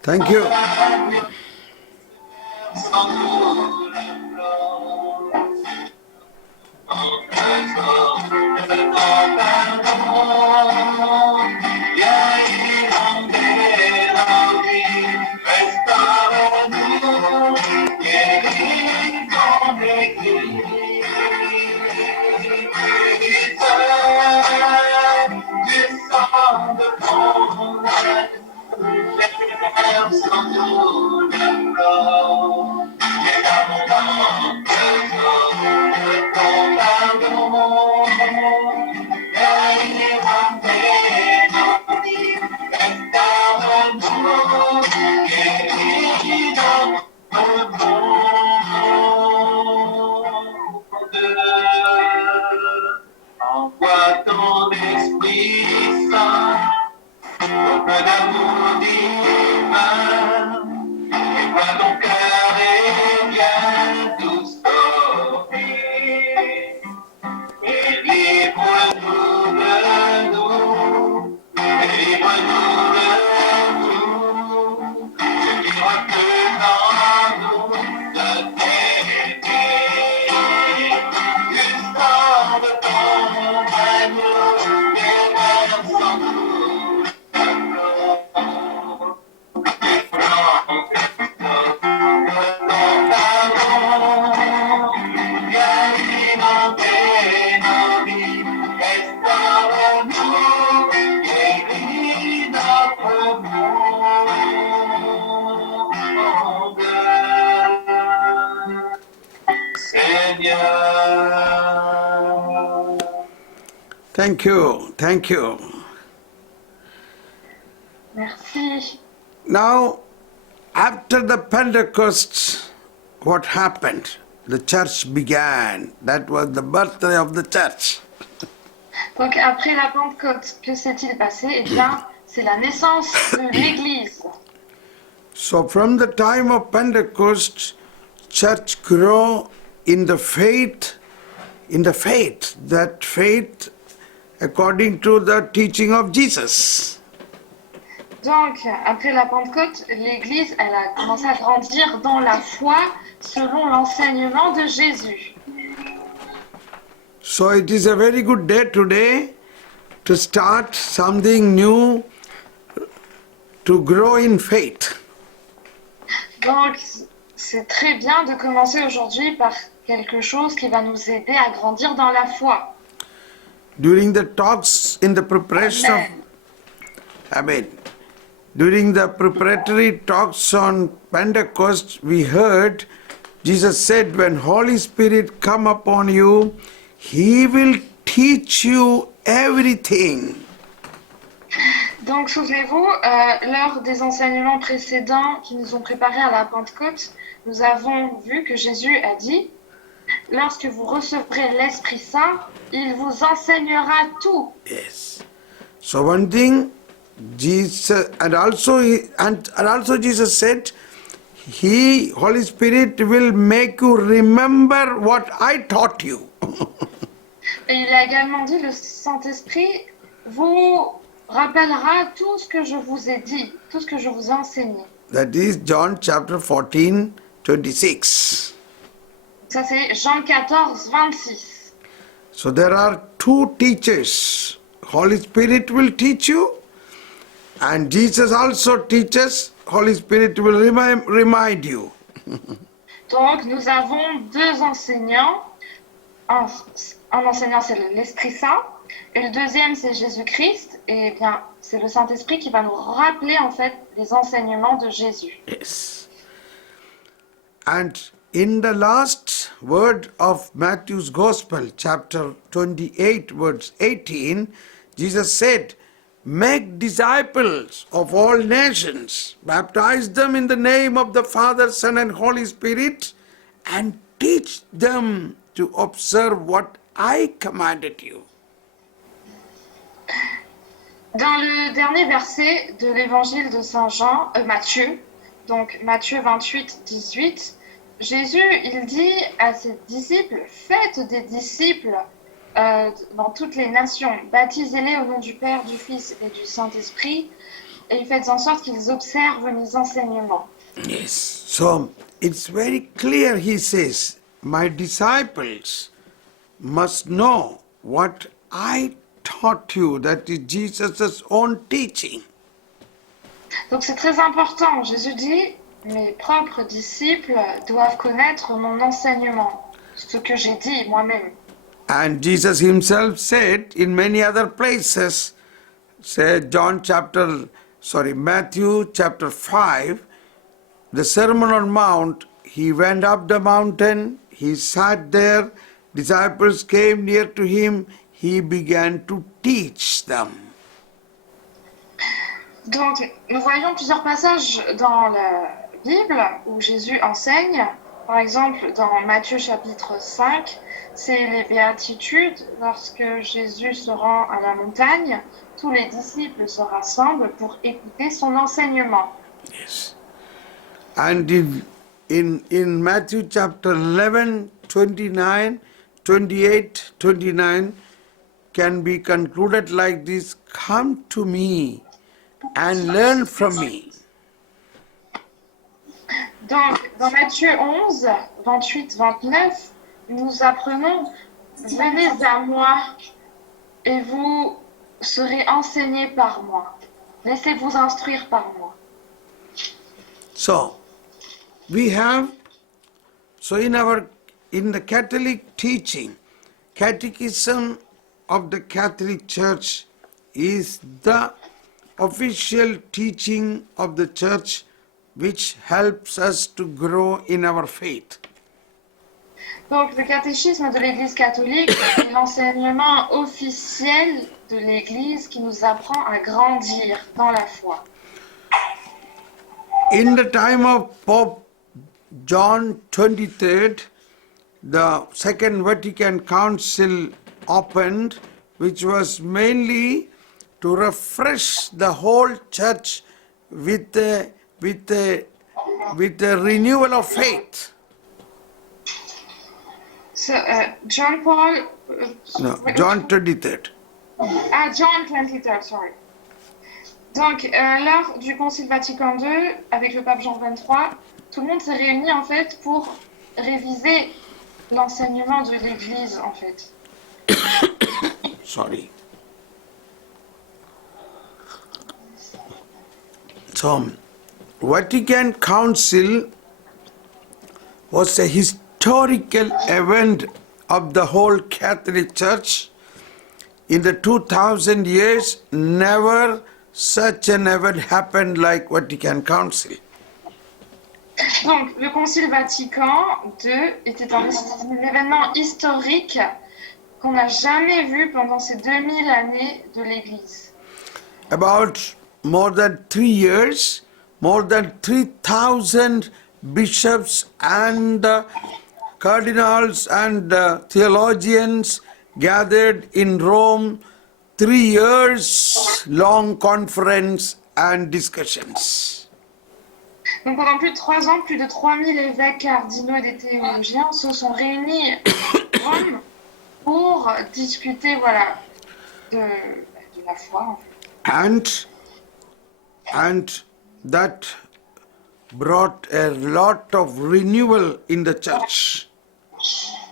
Thank you. Envoie ton Esprit Saint, ton peu d'amour divin, et vois ton cœur et viens nous sauver. Et livre-nous de nous, et livre-nous de tout, ce qui recueille en nous de tes pieds. Du sang de ton agneau, déverse en nous l'amour. Thank you. Thank you. Merci. Now, after the Pentecost, what happened? The church began. That was the birthday of the church. Donc après la Pentecôte, que s'est-il passé? Eh bien, c'est la naissance de l'Église. So from the time of Pentecost, church grew in the faith, that faith according to the teaching of Jesus. Donc, après la Pentecôte, l'Église, elle a commencé à grandir dans la foi selon l'enseignement de Jésus. So it is a very good day today to start something new, to grow in faith. Donc, c'est très bien de commencer aujourd'hui par quelque chose qui va nous aider à grandir dans la foi. During the talks in the preparation during the preparatory talks on Pentecost, we heard Jesus said, when Holy Spirit come upon you, He will teach you everything. Donc, souvenez-vous, lors des enseignements précédents qui nous ont préparés à la Pentecôte, nous avons vu que Jésus a dit, lorsque vous recevrez l'Esprit Saint, il vous enseignera tout. Yes. So one thing, Jesus, and also Jesus said, Holy Spirit will make you remember what I taught you. Et il a également dit, le Saint-Esprit vous rappellera tout ce que je vous ai dit, tout ce que je vous ai enseigné. That is John chapter 14, 26. Ça, c'est Jean 14, 26. So there are two teachers. Holy Spirit will teach you, and Jesus also teaches. Holy Spirit will remind you. Donc, nous avons deux enseignants. Un enseignant, c'est l'Esprit Saint. Et le deuxième, c'est Jésus-Christ. Et bien, c'est le Saint-Esprit qui va nous rappeler, en fait, les enseignements de Jésus. Yes. And in the last word of Matthew's Gospel, chapter 28, verse 18, Jesus said, "Make disciples of all nations, baptize them in the name of the Father, Son, and Holy Spirit, and teach them to observe what I commanded you." Dans le dernier verset de l'évangile de Saint Jean, Matthieu, donc Matthieu 28, 18, Jésus, il dit à ses disciples, faites des disciples dans toutes les nations, baptisez-les au nom du Père, du Fils et du Saint-Esprit, et faites en sorte qu'ils observent mes enseignements. Yes. So it's very clear, he says, my disciples must know what I taught you, that is Jesus' own teaching. Donc c'est très important. Jésus dit, mes propres disciples doivent connaître mon enseignement, ce que j'ai dit moi-même. And Jesus himself said in many other places, say Matthew chapter 5, the Sermon on Mount, he went up the mountain, he sat there, disciples came near to him, he began to teach them. Donc nous voyons plusieurs passages dans la Bible où Jésus enseigne. Par exemple, dans Matthieu chapitre 5, c'est les béatitudes. Lorsque Jésus se rend à la montagne, tous les disciples se rassemblent pour écouter son enseignement. Yes. And in Matthew chapter 11, 29, 28, 29 can be concluded like this, come to me and learn from me. Donc, dans Matthieu 11, 28, 29, nous apprenons, venez à moi et vous serez enseignés par moi. Laissez-vous instruire par moi. So, in the Catholic teaching, Catechism of the Catholic Church is the official teaching of the Church which helps us to grow in our faith. Donc, le catéchisme de l'Église catholique est l'enseignement officiel de l'Église qui nous apprend à grandir dans la foi. In the time of Pope John XXIII, the Second Vatican Council opened, which was mainly to refresh the whole church with a renewal of faith. So, John Paul... No, John 23rd. Ah, John 23rd, sorry. Donc, lors du Concile Vatican II, avec le pape Jean XXIII, tout le monde s'est réuni en fait pour réviser l'enseignement de l'Église en fait. Sorry. So, Vatican Council was a historical event of the whole Catholic Church. In the 2000 years, never such an event happened like Vatican Council. Donc, le Concile Vatican II était un événement historique qu'on n'a jamais vu pendant ces 2000 années de l'Église. About more than 3 years, more than 3,000 bishops and cardinals and theologians gathered in Rome, 3 years long conference and discussions. Donc pendant plus de 3 ans, plus de 3000 évêques cardinaux et des théologiens se sont réunis à Rome pour discuter voilà, de la foi. En fait. And that brought a lot of renewal in the church.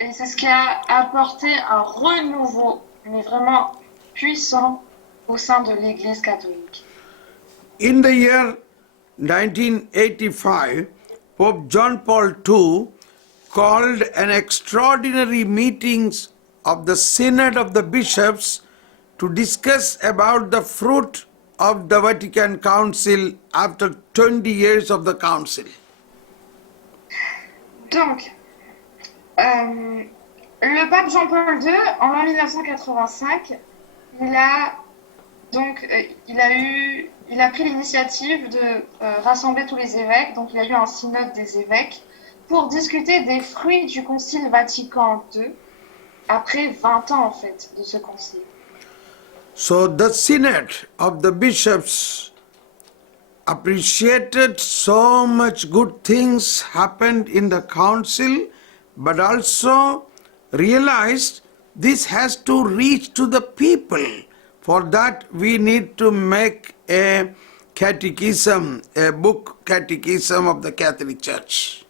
Et c'est ce qui a apporté un renouveau, mais vraiment puissant, au sein de l'Église catholique. In the year 1985, Pope John Paul II called an extraordinary meetings of the Synod of the Bishops to discuss about the fruit of the Vatican Council after 20 years of the council. Donc, le pape Jean-Paul II, en 1985, il a pris l'initiative de rassembler tous les évêques, donc il y a eu un synode des évêques, pour discuter des fruits du Concile Vatican II, après 20 ans en fait de ce concile. So the Synod of the Bishops appreciated so much good things happened in the council, but also realized this has to reach to the people. For that we need to make a catechism, a book catechism of the Catholic Church.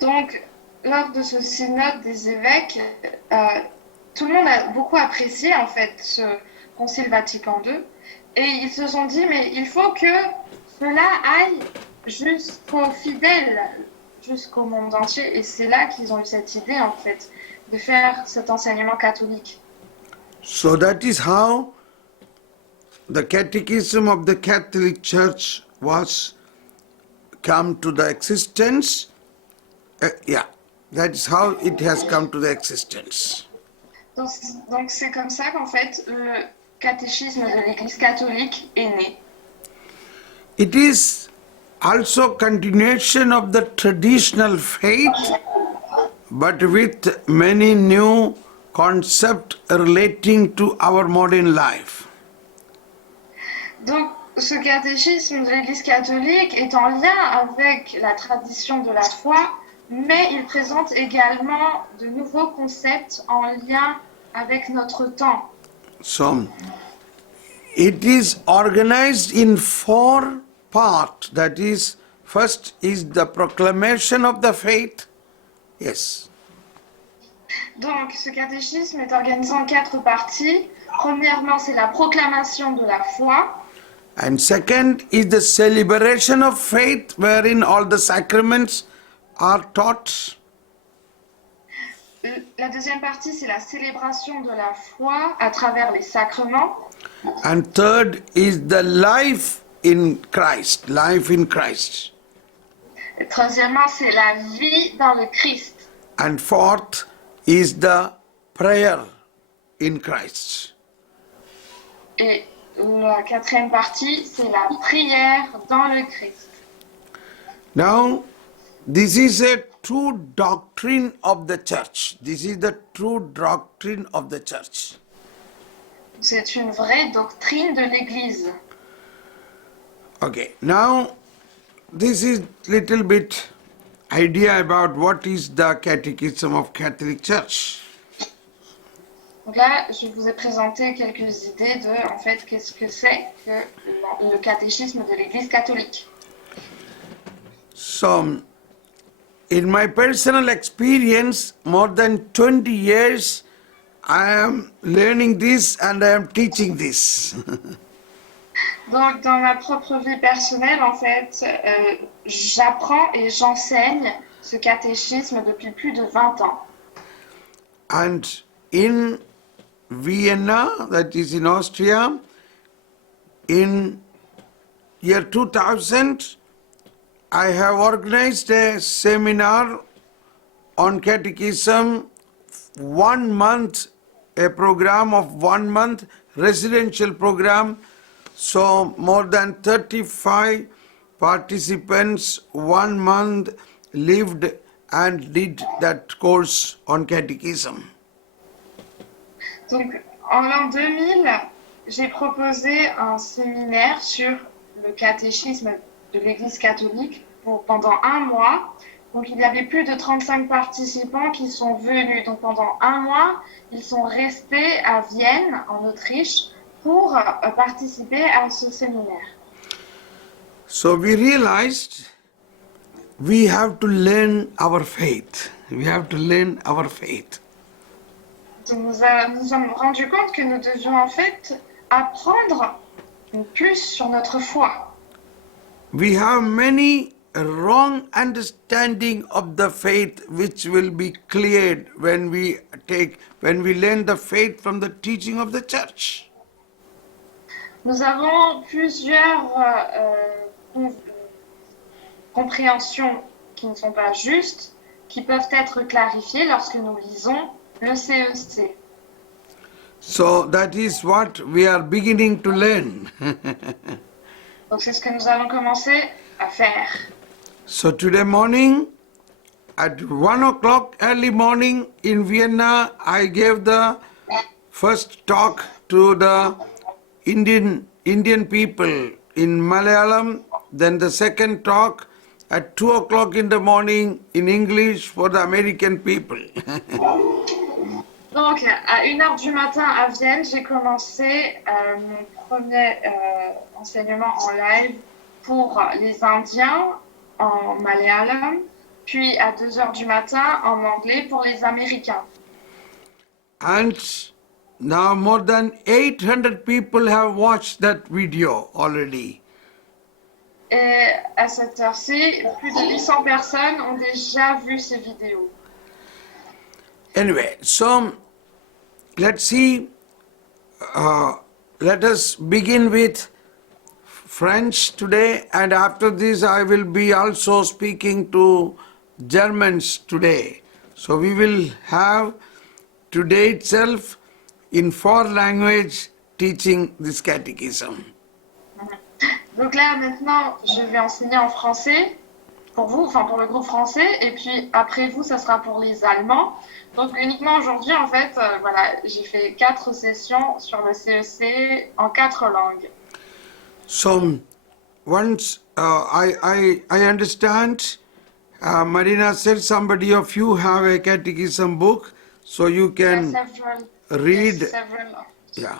Donc, lors de ce synode des évêques, tout le monde a beaucoup apprécié en fait ce Concile Vatican II et ils se sont dit mais il faut que cela aille jusqu'aux fidèles, jusqu'au monde entier et c'est là qu'ils ont eu cette idée en fait de faire cet enseignement catholique. So that is how the Catechism of the Catholic Church was come to the existence. That is how it has come to the existence. Donc c'est comme ça qu'en fait le catéchisme de l'Église catholique est né. It is also continuation of the traditional faith, but with many new concepts relating to our modern life. Donc ce catéchisme de l'Église catholique est en lien avec la tradition de la foi, mais il présente également de nouveaux concepts en lien avec notre temps. So, it is organized in 4 parts. That is, first is the proclamation of the faith. Yes. Donc ce catéchisme est organisé en 4 parties. Premièrement, c'est la proclamation de la foi. And second is the celebration of faith, wherein all the sacraments are taught. La deuxième partie, c'est la célébration de la foi à travers les sacrements. And third is the life in Christ, life in Christ. Et troisièmement, c'est la vie dans le Christ. And fourth is the prayer in Christ. Et la quatrième partie, c'est la prière dans le Christ. Now, this is a true doctrine of the church. This is the true doctrine of the church. C'est une vraie doctrine de l'Église. Okay, now this is little bit idea about what is the Catechism of Catholic Church. Donc là, je vous ai présenté quelques idées de, en fait, qu'est-ce que c'est que le catéchisme de l'Église catholique. So, in my personal experience, more than 20 years, I am learning this and I am teaching this. Donc, dans ma propre vie personnelle, en fait, j'apprends et j'enseigne ce catéchisme depuis plus de 20 ans. And in Vienna, that is in Austria, in year 2000, I have organized a seminar on catechism, 1 month, a program of 1 month, residential program. So more than 35 participants 1 month lived and did that course on catechism. Donc, en l'an 2000, j'ai proposé un séminaire sur le catéchisme de l'Église catholique pendant 1 mois. Donc, il y avait plus de 35 participants qui sont venus. Donc, pendant 1 mois, ils sont restés à Vienne, en Autriche, pour participer à ce séminaire. So we realized we have to learn our faith. We have to learn our faith. Donc, nous sommes rendus compte que nous devions en fait apprendre plus sur notre foi. We have many wrong understanding of the faith which will be cleared when we learn the faith from the teaching of the church. Nous avons plusieurs compréhensions qui ne sont pas justes, qui peuvent être clarifiées lorsque nous lisons le CEC. So that is what we are beginning to learn. Donc c'est ce que nous allons commencer à faire. So today morning at 1 o'clock early morning in Vienna, I gave the first talk to the Indian people in Malayalam, then the second talk at 2 o'clock in the morning in English for the American people. Donc à 1h du matin à Vienne, j'ai commencé mon premier enseignement en live pour les Indiens en malayalam, puis à 2h du matin en anglais pour les Américains. And now more than 800 people have watched that video already. Et à cette heure-ci, plus de 800 personnes ont déjà vu ces vidéos. Anyway, so let's see, let us begin with French today, and after this I will be also speaking to Germans today. So we will have today itself in 4 languages teaching this catechism. Donc là, maintenant, je vais enseigner en français pour vous, enfin pour le groupe français, et puis après vous, ça sera pour les Allemands. Donc uniquement aujourd'hui, en fait, voilà, j'ai fait 4 sessions sur le CEC en 4 langues. So once I understand, Marina said somebody of you have a catechism book, so you can read. Several. Yeah,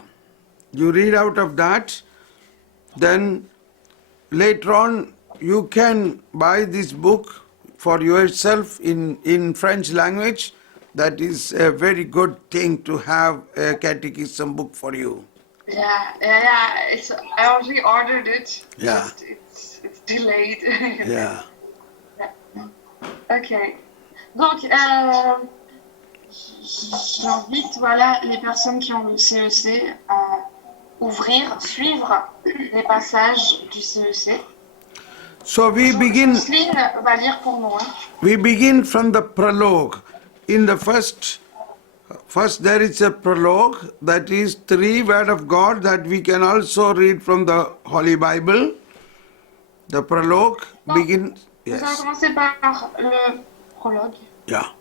you read out of that. Then later on, you can buy this book for yourself in French language. That is a very good thing to have a catechism book for you. Yeah. I already ordered it. Yeah. Just it's delayed. Yeah. Ok. Donc, j'invite voilà, les personnes qui ont le CEC à suivre les passages du CEC. So we begin. Jocelyne va lire pour nous. Hein. We begin from the prologue. In the first there is a prologue, that is 3 words of God that we can also read from the Holy Bible. The prologue begins. Nous allons Yes. commencer par le prologue, Yeah.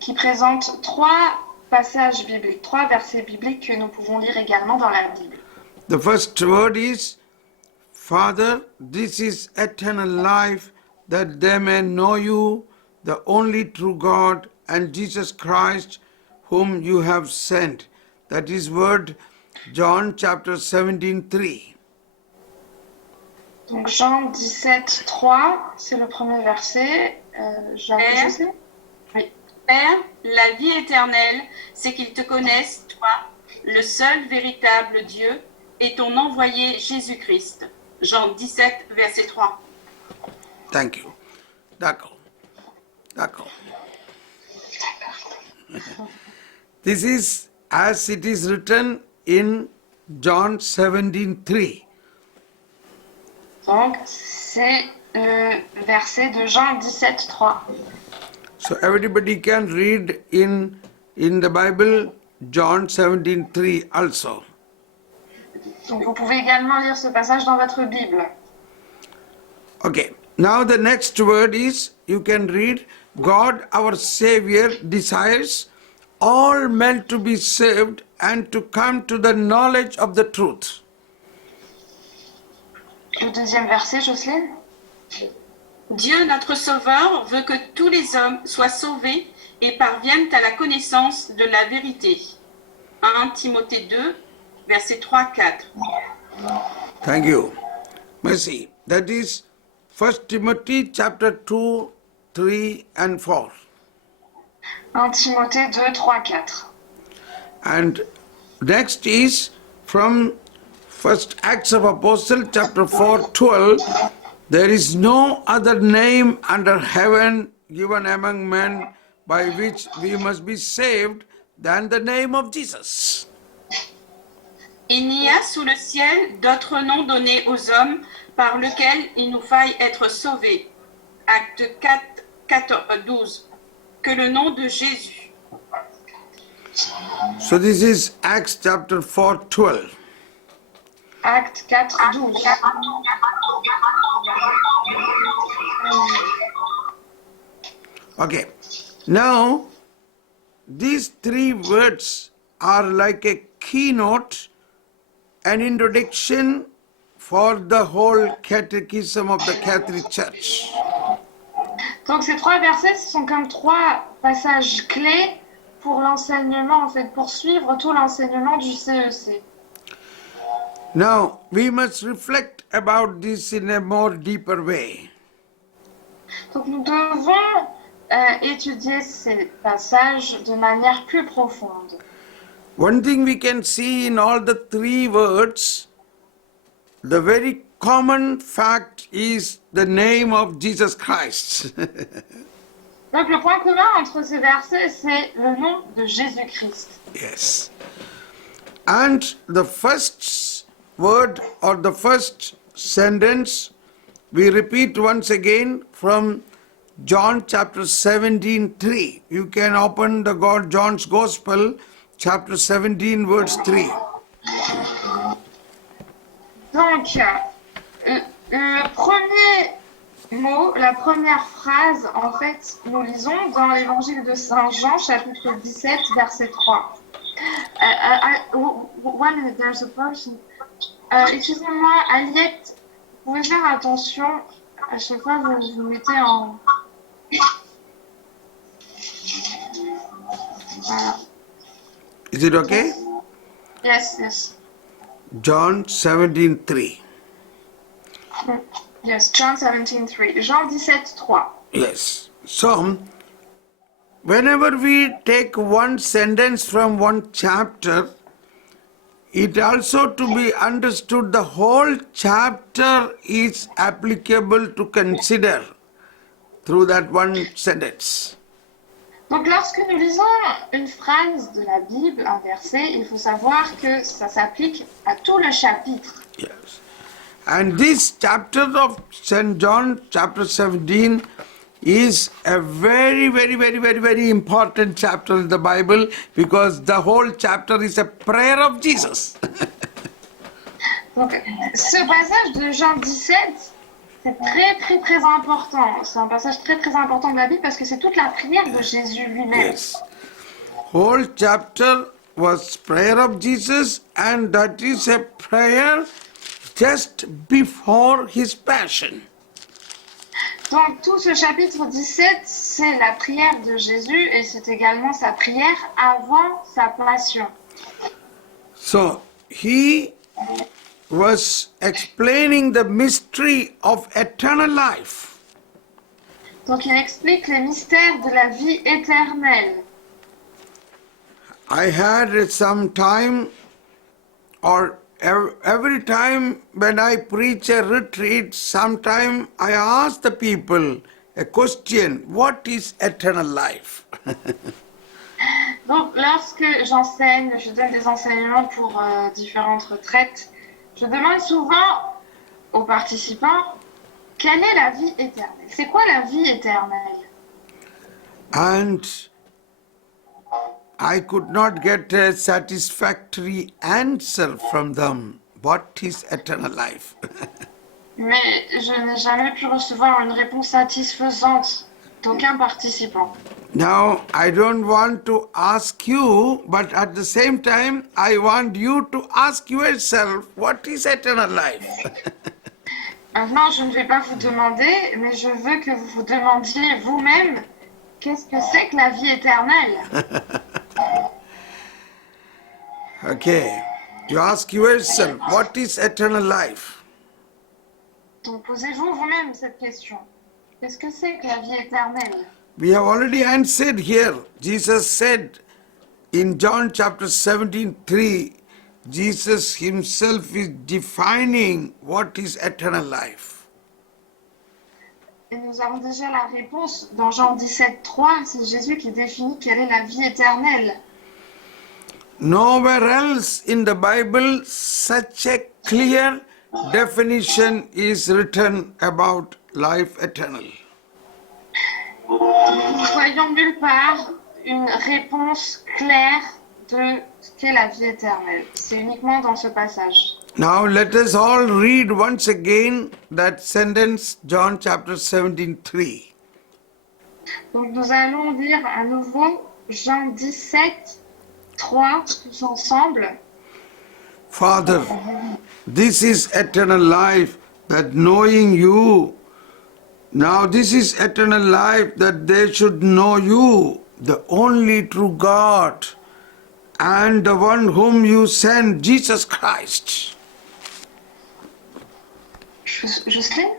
qui présente 3 passages bibliques, 3 versets bibliques que nous pouvons lire également dans la Bible. The first word is, Father, this is eternal life, that they may know you, the only true God, and Jesus Christ, whom you have sent. That is word John chapter 17:3. Donc Jean 17, 3, c'est le premier verset. Père, Jocelyne Oui. Père, la vie éternelle, c'est qu'ils te connaissent, toi, le seul véritable Dieu, et ton envoyé Jésus-Christ. Jean 17, verset 3. Thank you. D'accord. D'accord. This is as it is written in John 17:3. Donc c'est le verset de Jean 17, 3. So everybody can read in the Bible John 17:3 also. Donc vous pouvez également lire ce passage dans votre Bible. Okay. Now the next word is, you can read, God our Savior desires all men to be saved and to come to the knowledge of the truth. Le deuxième verset, Jocelyne. Dieu, notre Sauveur, veut que tous les hommes soient sauvés et parviennent à la connaissance de la vérité. 1 Timothée 2, versets 3-4. Thank you. Mercy. That is 1 Timothy chapter 2, 3 and 4. 1 Timothée 2, 3, 4. And next is from First Acts of Apostle chapter 4, 12. There is no other name under heaven given among men by which we must be saved than the name of Jesus. Il n'y a sous le ciel d'autre nom donné aux hommes par lequel il nous faille être sauvés. Acte 4, 12. Que le nom de Jésus. So this is Acts chapter 4, 12. Acte 4, 12. Okay. Now, these three words are like a keynote, an introduction for the whole catechism of the Catholic Church. Donc ces trois versets ce sont comme trois passages clés pour l'enseignement, en fait, pour suivre tout l'enseignement du CEC. Now, we must reflect about this in a more deeper way. Donc nous devons étudier ces passages de manière plus profonde. One thing we can see in all the three words, the very common fact is the name of Jesus Christ. Donc le point commun entre ces versets, c'est le nom de Jésus-Christ. Yes. And the first word or the first sentence, we repeat once again from John chapter 17, 3. You can open the John's Gospel, chapter 17, verse 3. Donc, le premier mot, la première phrase, en fait, nous lisons dans l'évangile de Saint Jean, chapitre 17, verset 3. One minute, there's a person. Excusez-moi, Aliette, vous pouvez faire attention, à chaque fois vous mettez en... Voilà. Is it okay? Yes, yes. John 17, 3. Yes, John 17:3. Jean 17:3. Yes. So, whenever we take one sentence from one chapter, it also to be understood the whole chapter is applicable to consider through that one sentence. Donc lorsque nous lisons une phrase de la Bible, un verset, il faut savoir que ça s'applique à tout le chapitre. Yes. And this chapter of St. John, chapter 17, is a very, very, very, very, very important chapter in the Bible because the whole chapter is a prayer of Jesus. Donc ce passage de Jean 17, c'est très, très, très important. C'est un passage très, très important de la Bible parce que c'est toute la prière de Jésus lui-même. Yes. Whole chapter was prayer of Jesus, and that is a prayer just before his passion. Donc tout ce chapitre 17, c'est la prière de Jésus et c'est également sa prière avant sa passion. So he was explaining the mystery of eternal life. Donc il explique les mystères de la vie éternelle. I had some time, or every time when I preach a retreat, sometime I ask the people a question: what is eternal life? Donc lorsque j'enseigne, je donne des enseignements pour différentes retraites, je demande souvent aux participants quelle est la vie éternelle? C'est quoi la vie éternelle? And I could not get a satisfactory answer from them. What is eternal life? Mais je n'ai jamais pu recevoir une réponse satisfaisante d'aucun participant. Now, I don't want to ask you, but at the same time, I want you to ask yourself, what is eternal life? Maintenant, je ne vais pas vous demander, mais je veux que vous vous demandiez vous-même qu'est-ce que c'est que la vie éternelle. Okay. You ask yourself, what is eternal life? Donc posez-vous vous-même cette question. Qu'est-ce que c'est que la vie éternelle? We have already answered here. Jesus said in John chapter 17:3, Jesus himself is defining what is eternal life. Et nous avons déjà la réponse dans Jean 17:3. C'est Jésus qui définit quelle est la vie éternelle. Nowhere else in the Bible such a clear definition is written about life eternal. Nous voyons nulle part une réponse claire de ce qu'est la vie éternelle. C'est uniquement dans ce passage. Now let us all read once again that sentence, John chapter 17:3. Donc nous allons lire à nouveau Jean 17:3 tous ensemble. Father, this is eternal life, that knowing you, now this is eternal life, that they should know you, the only true God, and the one whom you sent, Jesus Christ. Jocelyne?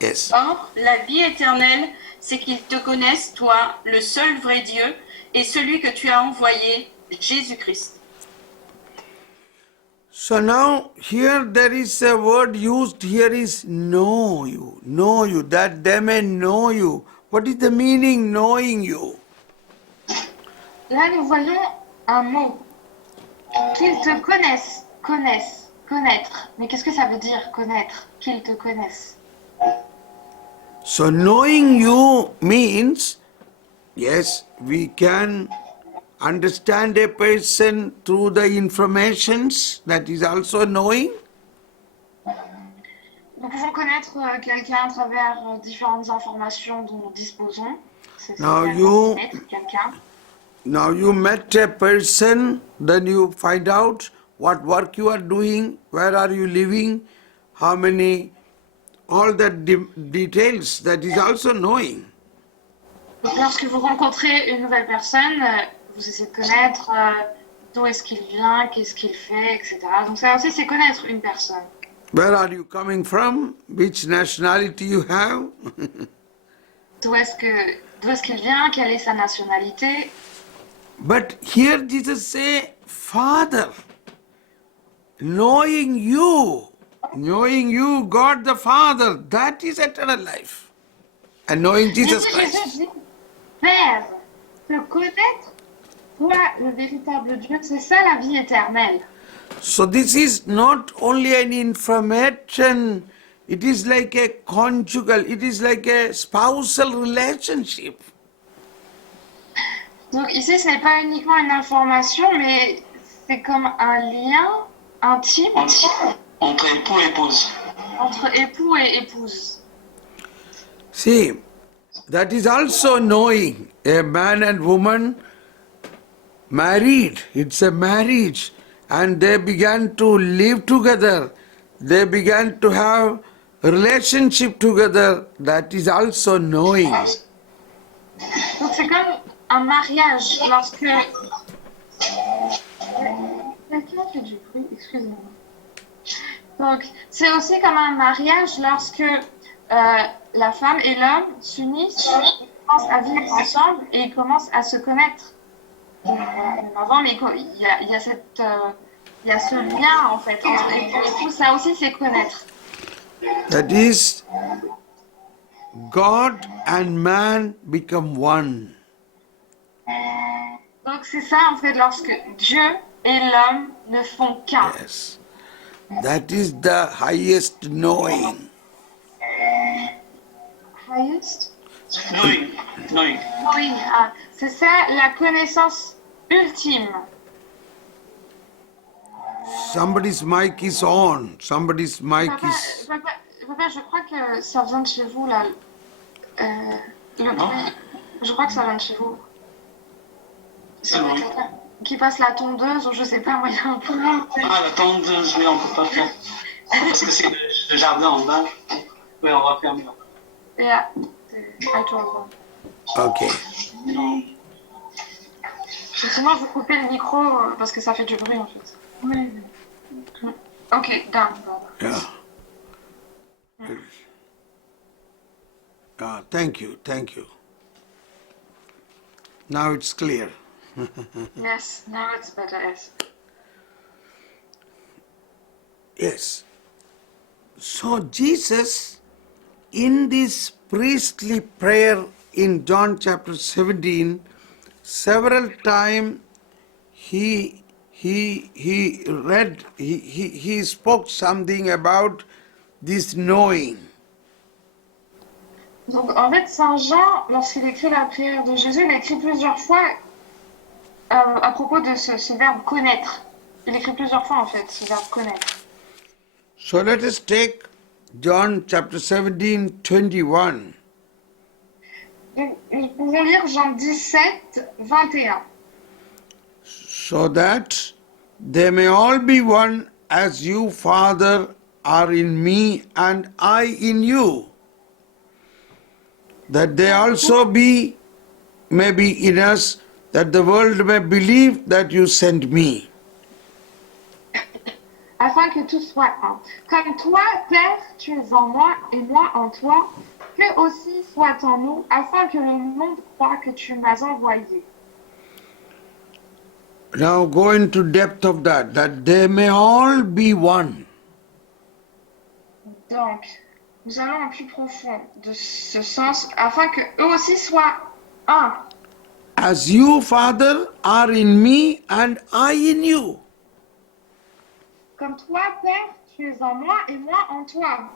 Yes. Or, la vie éternelle, c'est qu'ils te connaissent, toi, le seul vrai Dieu, et celui que tu as envoyé, Jésus-Christ. So now here there is a word used here is know you, that they may know you. What is the meaning knowing you? Là, nous voyons un mot. Qu'ils te connaissent, connaître. Mais qu'est-ce que ça veut dire, connaître? Qu'ils te connaissent. So knowing you means, yes, we can understand a person through the informations, that is also knowing. Nous pouvons connaître quelqu'un à travers différentes informations dont nous disposons. C'est Now également you- connaître quelqu'un. Now you met a person, then you find out what work you are doing, where are you living, how many, all that details, that is also knowing. Donc, lorsque vous rencontrez une nouvelle personne, vous essayez de connaître d'où est-ce qu'il vient, qu'est-ce qu'il fait, etc. Donc ça aussi, c'est connaître une personne. Where are you coming from? Which nationality you have? D'où est-ce qu'il vient, quelle est sa nationalité. But here Jesus say, Father, knowing you, God the Father, that is eternal life. And knowing Jesus Jésus Christ. dit, Père, te connaître, toi, le véritable Dieu, c'est ça la vie éternelle. So this is not only an information, it is like a conjugal, it is like a spousal relationship. Donc ici, ce n'est pas uniquement une information, mais c'est comme un lien intime Entre époux et épouse. entre époux et épouse. See, that is also knowing. A man and woman married, it's a marriage, and they began to live together, they began to have a relationship together, that is also knowing. Donc c'est comme un mariage lorsque... Quelqu'un fait du bruit, excusez-moi. Donc c'est aussi comme un mariage lorsque la femme et l'homme s'unissent, ils commencent à vivre ensemble et ils commencent à se connaître. Même avant, mais il y a ce lien en fait entre époux et épouse, ça aussi c'est connaître. That is, God and man become one. Donc c'est ça en fait lorsque Dieu et l'homme ne font qu'un. Yes. That is the highest knowing. Highest? Knowing. Oui, c'est ça la connaissance ultime. Somebody's mic is on, somebody's mic Papa, is... papa, je crois que ça vient de chez vous là. Le bruit. Je crois que ça vient de chez vous. C'est vrai. Quelqu'un qui passe la tondeuse ou je sais pas, moi il y a un peu. Ah, la tondeuse, oui, on peut pas faire. Parce que c'est le jardin en bas. Oui, on va fermer. Yeah, I told them. Okay. Sinon, vous coupez le micro parce que ça fait du bruit en fait. Oui. Ok, done. Yeah. Thank you, thank you. Now it's clear. Yes, now it's better, yes. Yes. So Jesus, in this priestly prayer in John chapter 17, several times he spoke something about this knowing. Donc en fait, Saint Jean, lorsqu'il écrit la prière de Jésus, il écrit plusieurs fois à propos de ce verbe connaître. Il écrit plusieurs fois en fait ce verbe connaître. So let us take John chapter 17, 21. Donc, nous pouvons lire Jean 17, 21. So that they may all be one as you, Father, are in me and I in you. That they also may be in us, that the world may believe that you sent me. Afin que tout soit un. Comme toi, Père, tu es en moi et moi en toi, que aussi soit en nous, afin que le monde croie que tu m'as envoyé. Now go into depth of that they may all be one. Donc, nous allons en plus profond de ce sens, afin que eux aussi soient un. As you, Father, are in me and I in you. Comme toi, Père, tu es en moi et moi en toi.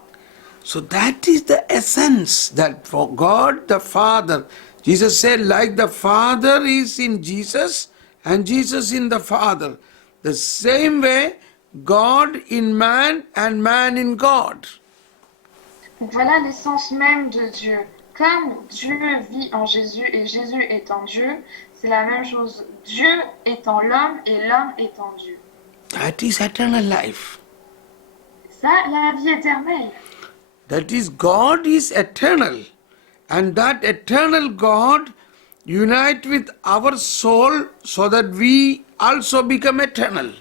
So that is the essence, that for God the Father, Jesus said, like the Father is in Jesus and Jesus in the Father, the same way God in man and man in God. Donc voilà l'essence même de Dieu. Comme Dieu vit en Jésus et Jésus est en Dieu, c'est la même chose. Dieu est en l'homme et l'homme est en Dieu. That is eternal life. Ça, la vie éternelle. That is, God is eternal. And that eternal God unite with our soul so that we also become eternal.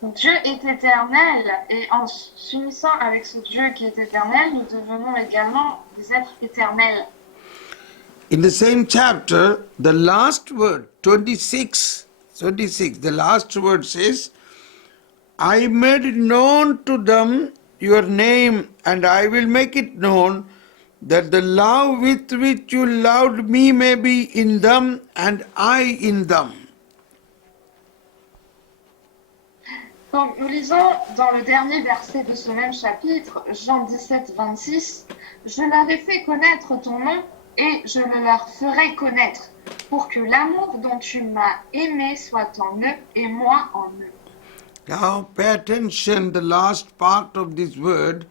Donc Dieu est éternel et en s'unissant avec ce Dieu qui est éternel, nous devenons également des êtres éternels. In the same chapter, the last word, 26, the last word says, I made it known to them your name, and I will make it known that the love with which you loved me may be in them and I in them. Donc nous lisons dans le dernier verset de ce même chapitre, Jean 17, 26, Je leur ai fait connaître ton nom et je le leur ferai connaître, pour que l'amour dont tu m'as aimé soit en eux et moi en eux. Now pay attention, the last part of this word,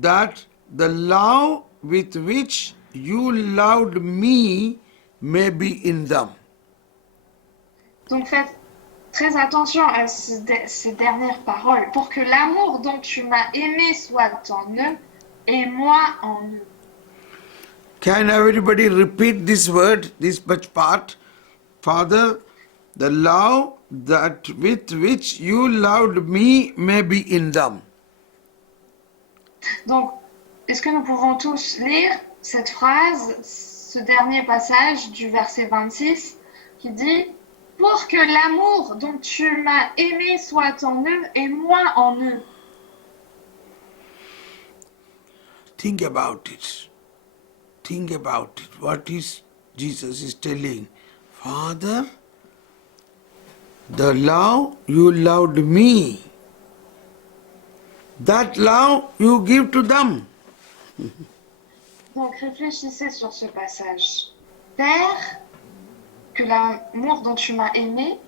that the love with which you loved me may be in them. Donc faites très attention à ces dernières paroles, pour que l'amour dont tu m'as aimé soit en eux et moi en eux. Can everybody repeat this word, this much part? Father, the love that with which you loved me may be in them. Donc, est-ce que nous pouvons tous lire cette phrase, ce dernier passage du verset 26 qui dit « Pour que l'amour dont tu m'as aimé soit en eux et moi en eux ». Think about it. Think about it. What is Jesus is telling? Father, the love you loved me, that love you give to them. Donc, réfléchissez sur ce passage. Père, que l'amour dont tu m'as aimé,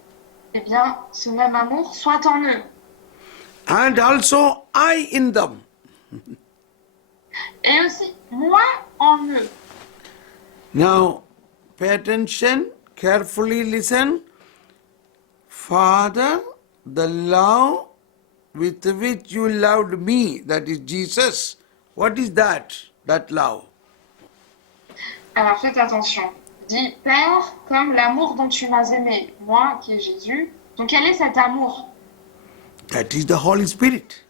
eh bien, ce même amour soit en eux. And also I in them. Et aussi, moi en eux. Now, pay attention, carefully listen. Father, the love with which you loved me, that is Jesus, what is that love? Alors, faites attention. Dis, Père, comme l'amour dont tu m'as aimé, moi qui est Jésus. Donc, quel est cet amour? That is the Holy Spirit.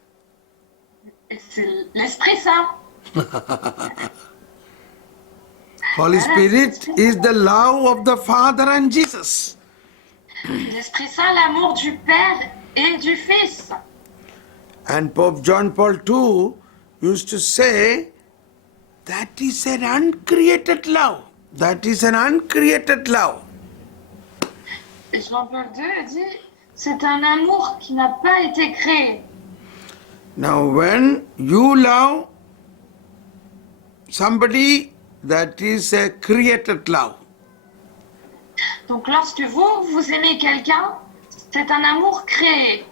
Et c'est l'Esprit Saint. Holy Spirit is the love of the Father and Jesus. L'Esprit Saint, l'amour du Père et du Fils. And Pope John Paul II used to say, that is an uncreated love. That is an uncreated love. Et Jean-Paul II dit, c'est un amour qui n'a pas été créé. Now, when you love somebody, that is a created love. Donc lorsque vous aimez quelqu'un, c'est un amour créé.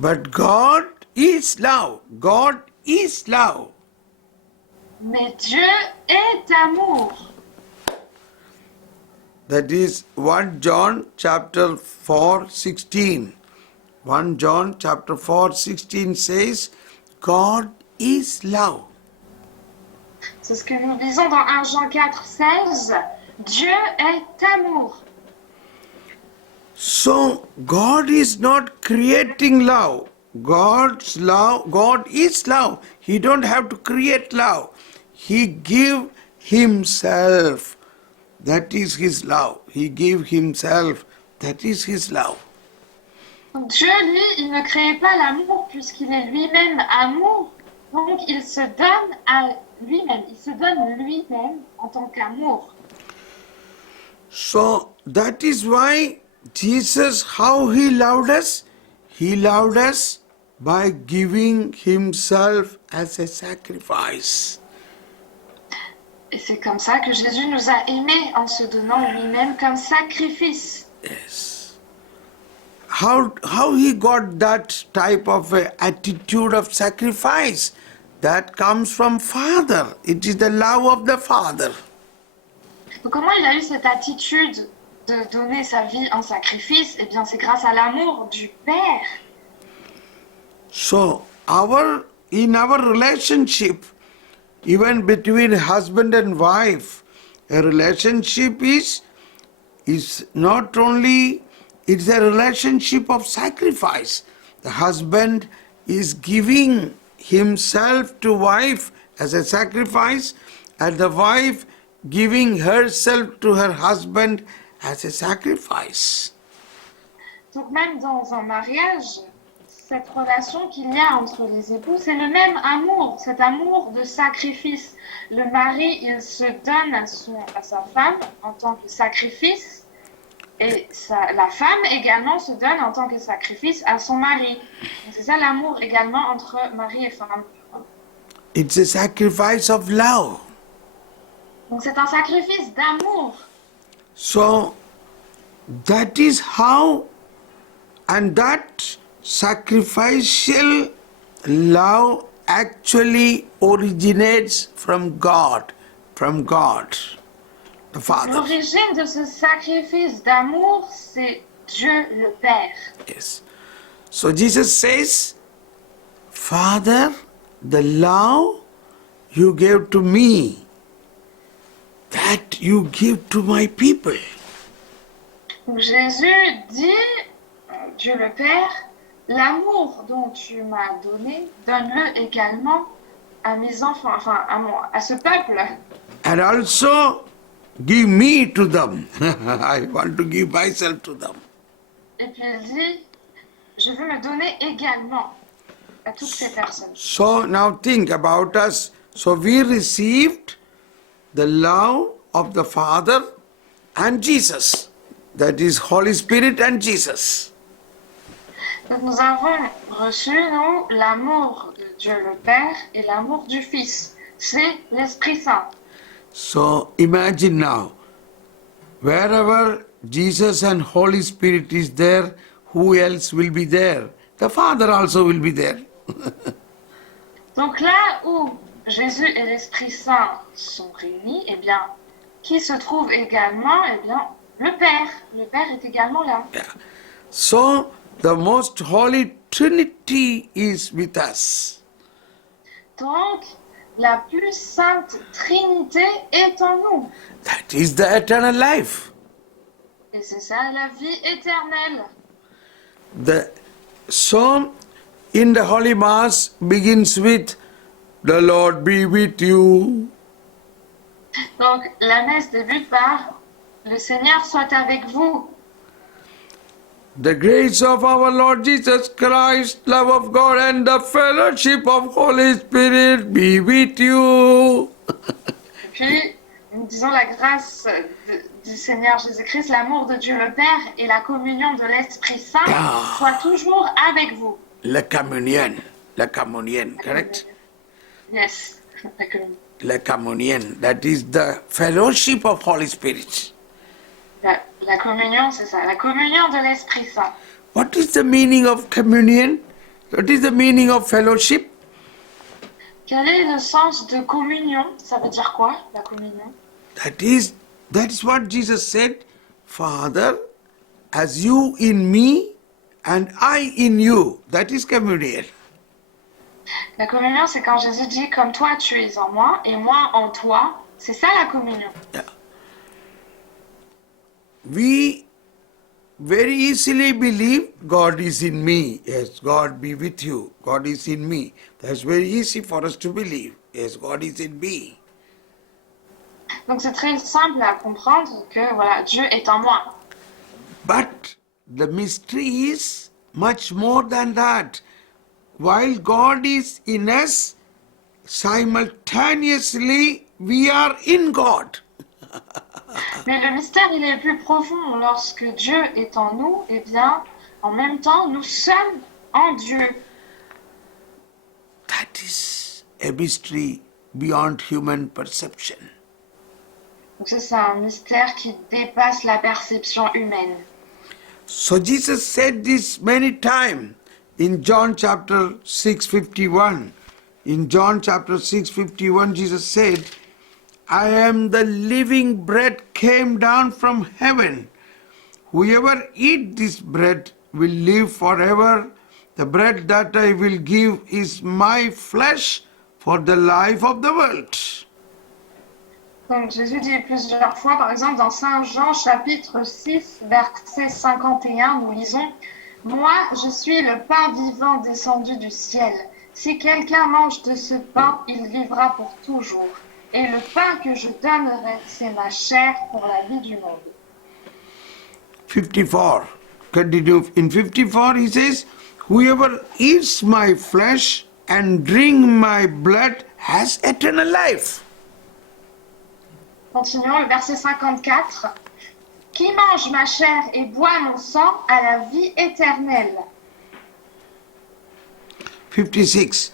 But God is love. God is love. Mais Dieu est amour. That is 1 John chapter 4, 16. 1 John chapter 4, 16 says, God is love. C'est ce que nous lisons dans 1 Jean 4, 16. Dieu est amour. So God is not creating love. God's love, God is love. He don't have to create love. He give himself. That is his love. He give himself. That is his love. Donc Dieu, lui, il ne crée pas l'amour puisqu'il est lui-même amour. Donc il se donne à lui-même. Il se donne lui-même en tant qu'amour. So that is why Jesus, how he loved us? He loved us by giving himself as a sacrifice. Et c'est comme ça que Jésus nous a aimés en se donnant lui-même comme sacrifice. Yes. How he got that type of attitude of sacrifice? That comes from Father. It is the love of the Father. Donc comment il a eu cette attitude de donner sa vie en sacrifice? Eh bien c'est grâce à l'amour du Père. So in our relationship, even between husband and wife, a relationship is not only, it's a relationship of sacrifice. The husband is giving himself to wife as a sacrifice, and the wife giving herself to her husband as a sacrifice. Donc même dans un mariage, cette relation qu'il y a entre les époux, c'est le même amour, cet amour de sacrifice. Le mari, il se donne à sa femme en tant que sacrifice, et la femme également se donne en tant que sacrifice à son mari. Donc c'est ça l'amour également entre mari et femme. It's a sacrifice of love. Donc c'est un sacrifice d'amour. So that is how, and that sacrificial love actually originates from God, the Father. L'origine de ce sacrifice d'amour, c'est Dieu le Père. Yes. So Jesus says, Father, the love you gave to me, that you give to my people. Donc Jésus dit, Dieu le Père, l'amour dont tu m'as donné, donne-le également à mes enfants, enfin à ce peuple. And also give me to them. I want to give myself to them. Et puis il dit, je veux me donner également à toutes ces personnes. So now think about us. So we received the love of the Father and Jesus. That is Holy Spirit and Jesus. Donc nous avons reçu, nous, l'amour de Dieu le Père et l'amour du Fils. C'est l'Esprit Saint. So imagine now, wherever Jesus and Holy Spirit is there, who else will be there? The Father also will be there. Donc là où Jésus et l'Esprit Saint sont réunis, eh bien, qui se trouve également? Eh bien, le Père. Le Père est également là. Yeah. So the most holy Trinity is with us. Donc, la plus sainte Trinité est en nous. That is the eternal life. Et c'est ça la vie éternelle. So, in the Holy Mass begins with, "The Lord be with you." Donc, la messe débute par le Seigneur soit avec vous. The grace of our Lord Jesus Christ, love of God, and the fellowship of Holy Spirit be with you. Et puis, nous disons la grâce du Seigneur Jésus-Christ, l'amour de Dieu le Père et la communion de l'Esprit Saint soient toujours avec vous. La communion, correct? Yes. La communion. La communion, that is the fellowship of Holy Spirit. La communion, c'est ça, la communion de l'Esprit Saint. What is the meaning of communion? What is the meaning of fellowship? Quel est le sens de communion? Ça veut dire quoi, la communion? That is what Jesus said, Father, as you in me and I in you. That is communion. La communion, c'est quand Jésus dit, comme toi tu es en moi et moi en toi. C'est ça la communion. Yeah. We very easily believe God is in me. Yes, God be with you. God is in me. That's very easy for us to believe. Yes, God is in me. Donc c'est très simple à comprendre que voilà, Dieu est en moi. But the mystery is much more than that. While God is in us, simultaneously we are in God. Mais le mystère, il est plus profond. Lorsque Dieu est en nous, eh bien, en même temps, nous sommes en Dieu. That is a mystery beyond human perception. Donc ça, c'est un mystère qui dépasse la perception humaine. So Jesus said this many times in John chapter 6:51. In John chapter 6:51, Jesus said, I am the living bread came down from heaven. Whoever eat this bread will live forever. The bread that I will give is my flesh for the life of the world. Donc Jésus dit plusieurs fois, par exemple dans Saint Jean chapitre 6, verset 51, nous lisons « Moi, je suis le pain vivant descendu du ciel. Si quelqu'un mange de ce pain, il vivra pour toujours. Et le pain que je donnerai, c'est ma chair pour la vie du monde. » 54. Continue. In 54 he says, whoever eats my flesh and drink my blood has eternal life. Continuons le verset 54. « Qui mange ma chair et boit mon sang a la vie éternelle. » 56.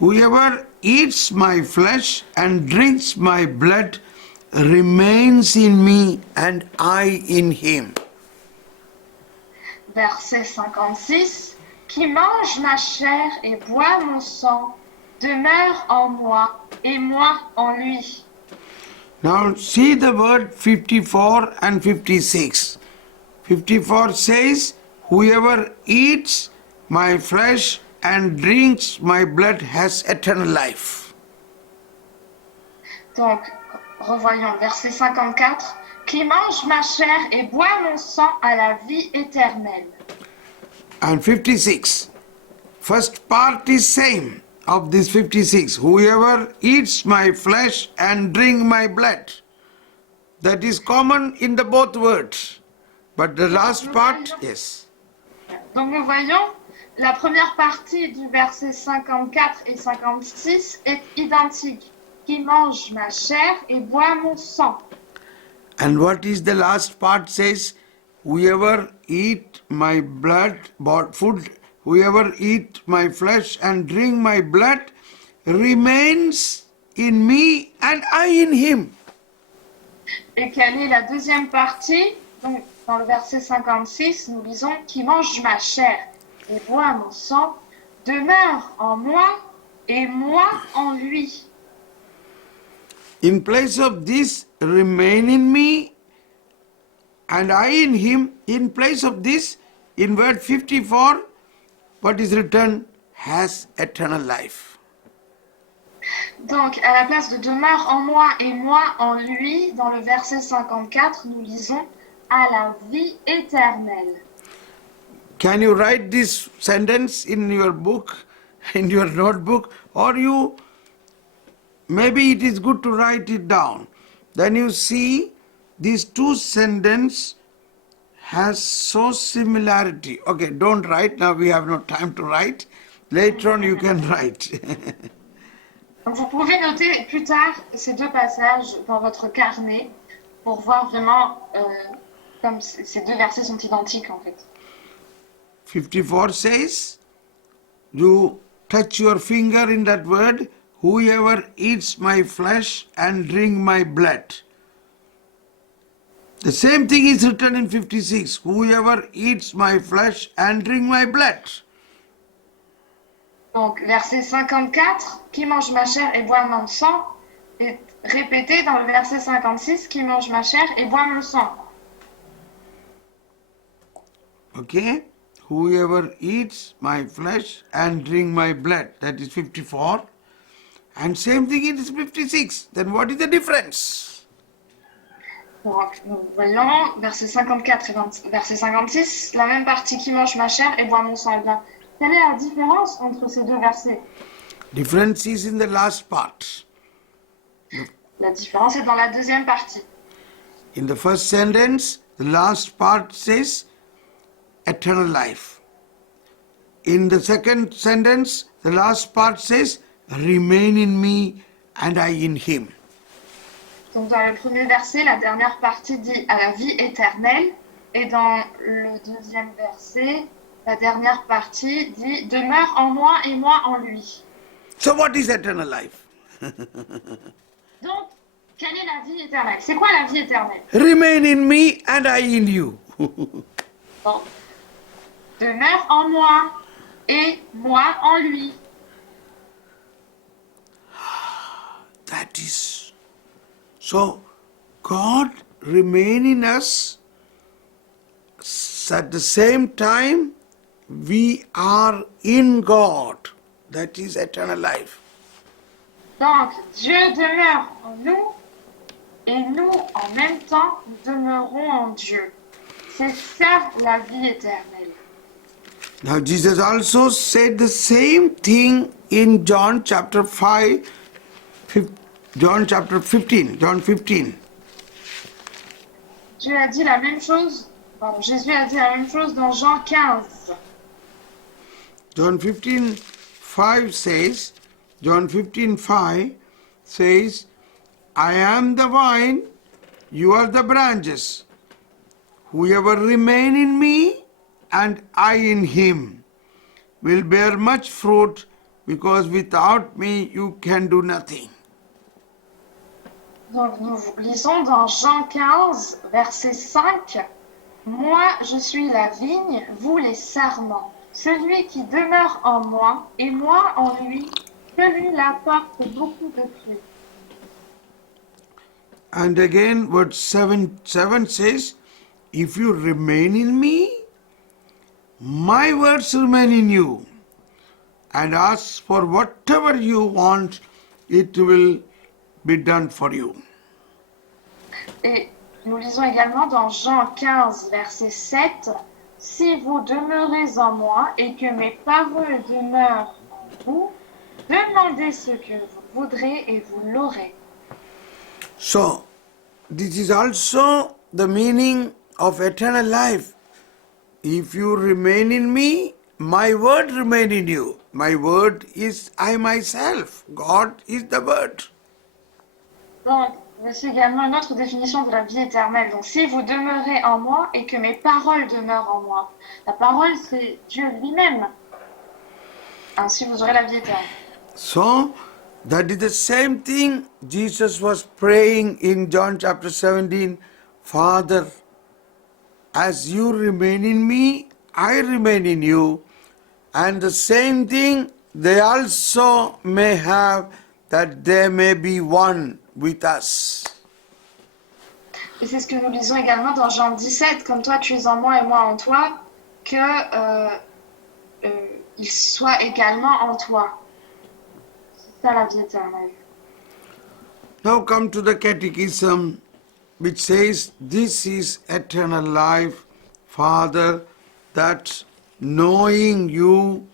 Whoever eats my flesh and drinks my blood remains in me and I in him. Verset 56. Qui mange ma chair et boit mon sang demeure en moi et moi en lui. Now see the word 54 and 56. 54 says, whoever eats my flesh and drinks my blood has eternal life. Donc, revoyons verset 54. Qui mange ma chair et boit mon sang a la vie éternelle. And 56. First part is same of this 56. Whoever eats my flesh and drink my blood. That is common in the both words. But the last part, yes. Donc nous voyons, la première partie du verset 54 et 56 est identique. Qui mange ma chair et boit mon sang. And what is the last part says, whoever eat my blood, food, whoever eat my flesh and drink my blood remains in me and I in him. Et quelle est la deuxième partie? Donc, dans le verset 56, nous lisons « Qui mange ma chair et boit mon sang demeure en moi et moi en lui. » In place of this, remain in me and I in him. In place of this, in verse 54, what is written? Has eternal life. Donc, à la place de demeure en moi et moi en lui, dans le verset 54, nous lisons « À la vie éternelle. » Can you write this sentence in your book, in your notebook, or you, maybe it is good to write it down. Then you see these two sentences has so similarity. Okay, don't write now, we have no time to write. Later on you can write. Donc vous pouvez noter plus tard ces deux passages dans votre carnet pour voir vraiment comme ces deux versets sont identiques en fait. 54 says, you touch your finger in that word, whoever eats my flesh and drink my blood. The same thing is written in 56, whoever eats my flesh and drink my blood. Donc verset 54, qui mange ma chair et boit mon sang, est répété dans le verset 56, qui mange ma chair et boit mon sang. Okay? Whoever eats my flesh and drink my blood. That is 54. And same thing it is 56. Then what is the difference? Donc nous voyons verset 54 et verset 56, la même partie qui mange ma chair et boit mon sang. Eh bien, quelle est la différence entre ces deux versets? Difference is in the last part. La différence est dans la deuxième partie. In the first sentence, the last part says eternal life. In the second sentence, the last part says remain in me and I in him. Donc dans le premier verset, la dernière partie dit à la vie éternelle, et dans le deuxième verset, la dernière partie dit demeure en moi et moi en lui. So what is eternal life? Donc, quelle est la vie éternelle? C'est quoi la vie éternelle? Remain in me and I in you. Bon. Demeure en moi et moi en lui. That is. So, God remain in us. At the same time, we are in God. That is eternal life. Donc, Dieu demeure en nous et nous, en même temps, nous demeurons en Dieu. C'est ça la vie éternelle. Now, Jesus also said the same thing in John chapter 5, John chapter 15, John 15. Dieu a dit la même chose, pardon, Jésus a dit la même chose dans Jean 15. John 15:5 says, John 15:5 says, I am the vine, you are the branches. Whoever remain in me and I in him will bear much fruit, because without me you can do nothing. Donc nous lisons dans Jean 15, verset 5. Moi, je suis la vigne, vous les sarments. Celui qui demeure en moi et moi en lui, celui-là porte beaucoup de fruits. And again, verse 7 says, if you remain in me, my words remain in you, and ask for whatever you want, it will be done for you. Et nous lisons également dans Jean 15, verset 7, si vous demeurez en moi et que mes paroles demeurent en vous, demandez ce que vous voudrez et vous l'aurez. So, this is also the meaning of eternal life. If you remain in me, my word remain in you. My word is I myself. God is the word. Donc, voici également une autre définition de la vie éternelle. Donc, si vous demeurez en moi et que mes paroles demeurent en moi. La parole, c'est Dieu lui-même. Ainsi, vous aurez la vie éternelle. So, that is the same thing Jesus was praying in John chapter 17. Father, as you remain in me, I remain in you. And the same thing they also may have, that they may be one with us. Et c'est ce que nous lisons également dans Jean 17, comme toi tu es en moi et moi en toi, que il soit également en toi. C'est ça la vie éternelle. Now come to the catechism, which says, this is eternal life, Father, that knowing you,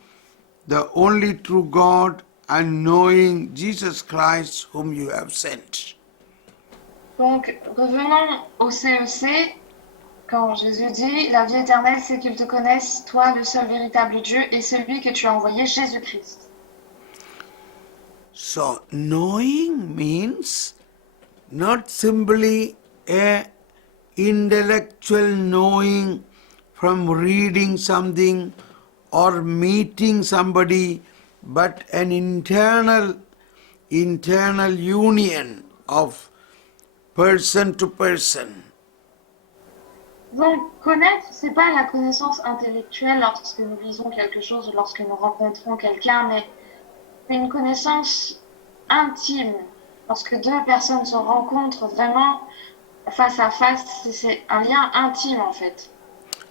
the only true God, and knowing Jesus Christ whom you have sent. Donc, revenons au CEC, quand Jésus dit, la vie éternelle, c'est qu'ils te connaissent, toi, le seul véritable Dieu, et celui que tu as envoyé, Jésus-Christ. So, knowing means not simply a intellectual knowing from reading something or meeting somebody, but an internal union of person to person. Donc, connaître, c'est pas la connaissance intellectuelle lorsque nous lisons quelque chose ou lorsque nous rencontrons quelqu'un, mais c'est une connaissance intime. Lorsque deux personnes se rencontrent vraiment face à face, c'est un lien intime en fait,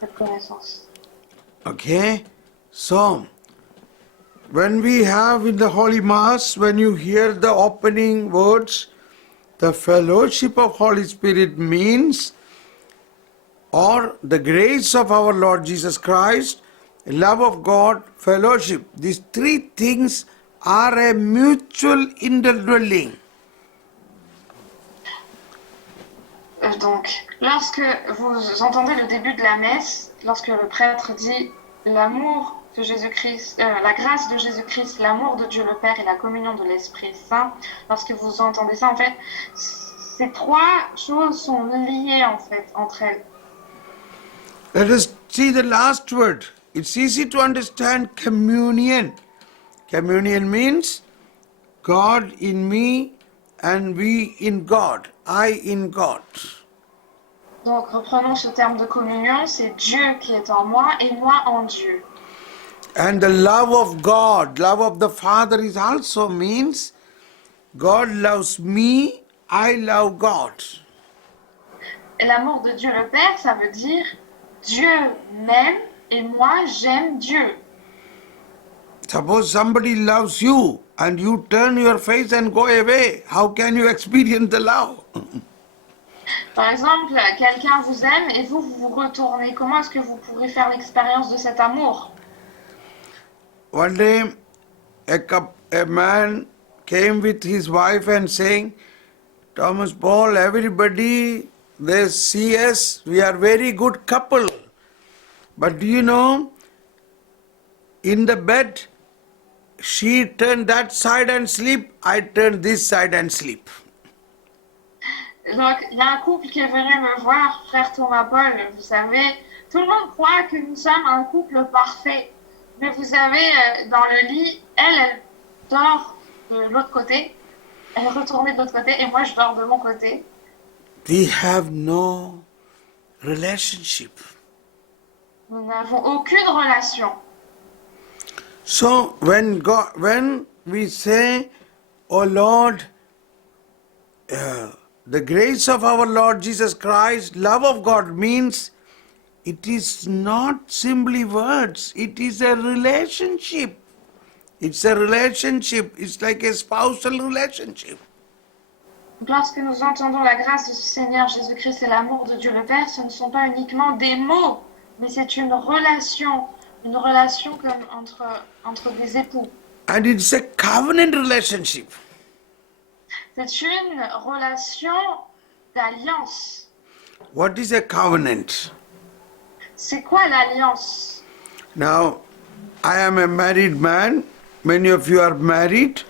cette connaissance. Okay? So, when we have in the Holy Mass, when you hear the opening words, the fellowship of Holy Spirit means, or the grace of our Lord Jesus Christ, love of God, fellowship. These three things are a mutual indwelling. Donc, lorsque vous entendez le début de la messe, lorsque le prêtre dit l'amour de Jésus-Christ, la grâce de Jésus-Christ, l'amour de Dieu le Père et la communion de l'Esprit Saint, lorsque vous entendez ça, en fait, ces trois choses sont liées en fait entre elles. Let us see the last word. It's easy to understand communion. Communion means God in me and we in God, I in God. Donc reprenons ce terme de communion, c'est Dieu qui est en moi et moi en Dieu. And the love of God, love of the Father is also means God loves me, I love God. Et l'amour de Dieu le Père, ça veut dire Dieu m'aime et moi j'aime Dieu. Suppose somebody loves you and you turn your face and go away. How can you experience the love? Par exemple, quelqu'un vous aime et vous vous retournez. Comment est-ce que vous pourrez faire l'expérience de cet amour? One day, a man came with his wife and saying, Thomas Paul, everybody, they see us, we are very good couple. But do you know, in the bed, she turned that side and sleep, I turned this side and sleep. Donc, il y a un couple qui est venu me voir, frère Thomas Paul, vous savez, tout le monde croit que nous sommes un couple parfait. Mais vous savez, dans le lit, elle dort de l'autre côté, elle est retournée de l'autre côté, et moi je dors de mon côté. We have no relationship. Nous n'avons aucune relation. So when we say, "Oh Lord, the grace of our Lord Jesus Christ, love of God," means it is not simply words, it is a relationship. It's a relationship, it's like a spousal relationship. Donc, lorsque nous entendons la grâce de ce Seigneur Jésus-Christ et l'amour de Dieu le Père, ce ne sont pas uniquement des mots, mais c'est une relation comme entre des époux. And it's a covenant relationship. C'est une relation d'alliance. What is a covenant? C'est quoi l'alliance? Now, I am a married man. Many of you are married.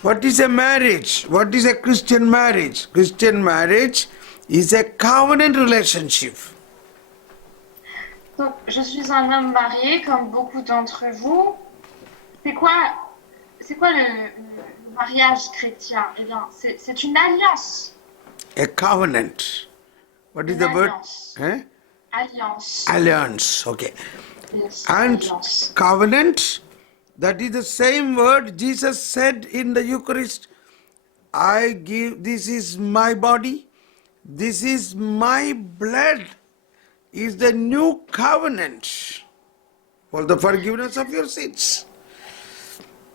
What is a marriage? What is a Christian marriage? Christian marriage is a covenant relationship. Donc, je suis un homme marié, comme beaucoup d'entre vous. C'est quoi le mariage chrétien? Eh bien, c'est une alliance. A covenant. What is Une the word? alliance. Eh? Alliance. Alliance. Okay. Yes, And alliance. covenant, that is the same word Jesus said in the Eucharist. I give, this is my body, this is my blood, is the new covenant for the forgiveness of your sins.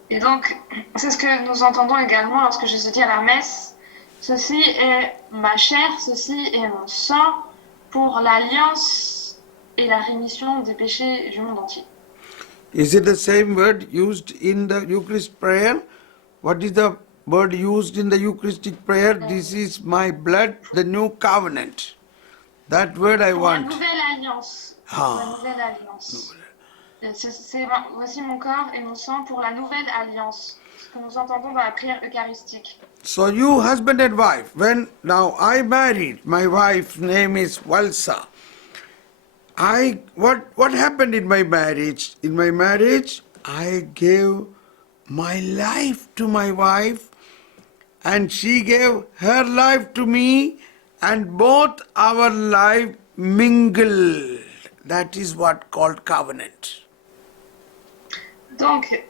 Et donc, c'est ce que nous entendons également lorsque Jésus dit à la messe, ceci est ma chair, ceci est mon sang pour l'alliance et la rémission des péchés du monde entier. Is it the same word used in the Eucharist prayer? What is the word used in the Eucharistic prayer? This is my blood, the new covenant. That word I Pour la want. nouvelle alliance. Ah. La nouvelle alliance. Voici mon corps et mon sang pour la nouvelle alliance. Ce que nous entendons dans la prière eucharistique. So you husband and wife, when now I married, my wife's name is Valsa. What happened in my marriage? In my marriage, I gave my life to my wife and she gave her life to me and both our life mingled. That is what called covenant. Donc,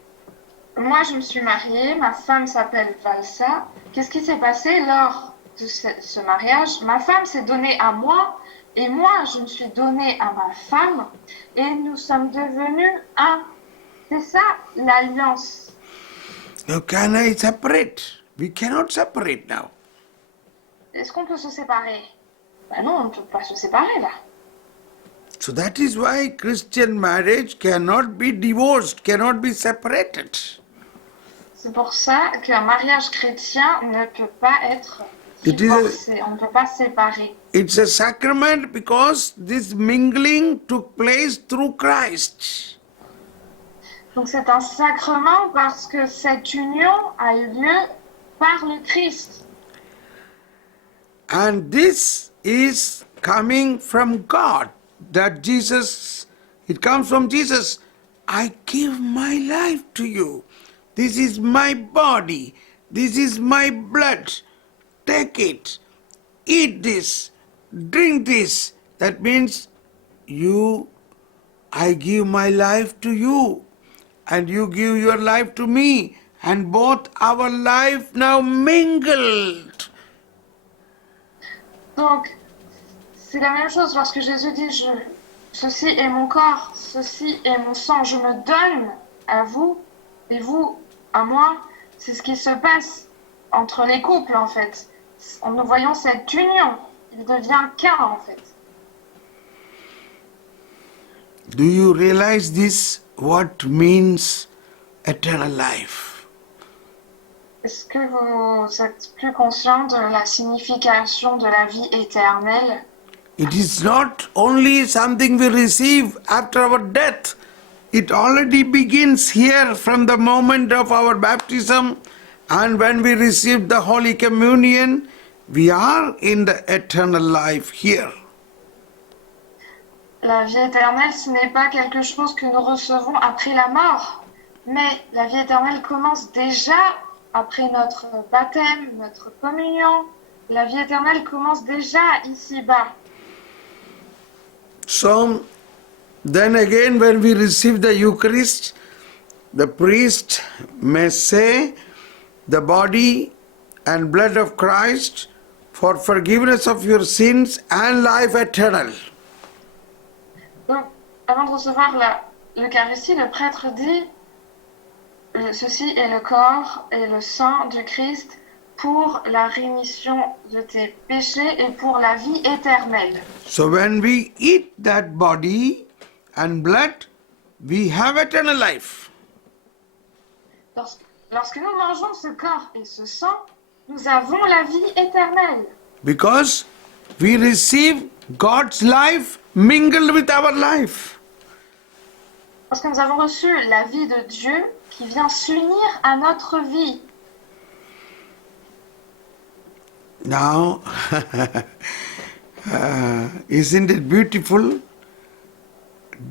moi je me suis mariée, ma femme s'appelle Valsa. Qu'est-ce qui s'est passé lors de ce mariage? Ma femme s'est donnée à moi et moi je me suis donnée à ma femme et nous sommes devenus un. C'est ça l'alliance. Now can I separate? We cannot separate now. Est-ce qu'on peut se séparer? Ben non, on ne peut pas se séparer là. So that is why Christian marriage cannot be divorced, cannot be separated. C'est pour ça qu'un mariage chrétien ne peut pas être It is divorcé, on ne peut pas séparer. It's a sacrament because this mingling took place through Christ. Donc c'est un sacrement parce que cette union a eu lieu par le Christ. And this is coming from God. That Jesus, it comes from Jesus. I give my life to you. This is my body. This is my blood. Take it. Eat this. Drink this. That means I give my life to you. And you give your life to me. And both our life now mingled. Donc c'est la même chose lorsque Jésus dit ceci est mon corps, ceci est mon sang, je me donne à vous et vous à moi. C'est ce qui se passe entre les couples en fait. En nous voyant cette union, il devient qu'un en fait. Do you realize this? What means eternal life? Est-ce que vous êtes plus conscient de la signification de la vie éternelle? It is not only something we receive after our death. It already begins here from the moment of our baptism, and when we receive the Holy Communion, we are in the eternal life here. La vie éternelle, ce n'est pas quelque chose que nous recevons après la mort, mais la vie éternelle commence déjà après notre baptême, notre communion. La vie éternelle commence déjà ici-bas. So, then again, when we receive the Eucharist, the priest may say, the body and blood of Christ for forgiveness of your sins and life eternal. Donc, avant de recevoir l'Eucharistie, le prêtre dit ceci est le corps et le sang du Christ pour la rémission de tes péchés et pour la vie éternelle. So when we eat that body and blood, we have eternal life. Lorsque nous mangeons ce corps et ce sang, nous avons la vie éternelle. Because we receive God's life mingled with our life. Parce que nous avons reçu la vie de Dieu qui vient s'unir à notre vie. Now, isn't it beautiful?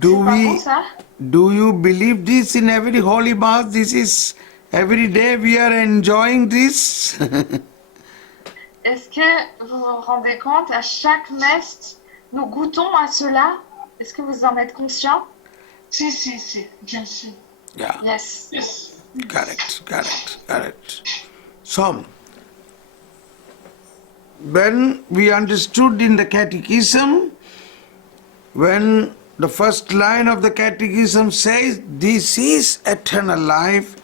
Do you believe this in every Holy Mass? This is every day we are enjoying this. Est-ce que vous vous rendez compte, à chaque messe, nous goûtons à cela? Est-ce que vous en êtes conscient? Si, bien sûr. Yeah. Yes. Yes. Correct. So, when we understood in the Catechism, when the first line of the Catechism says, this is eternal life,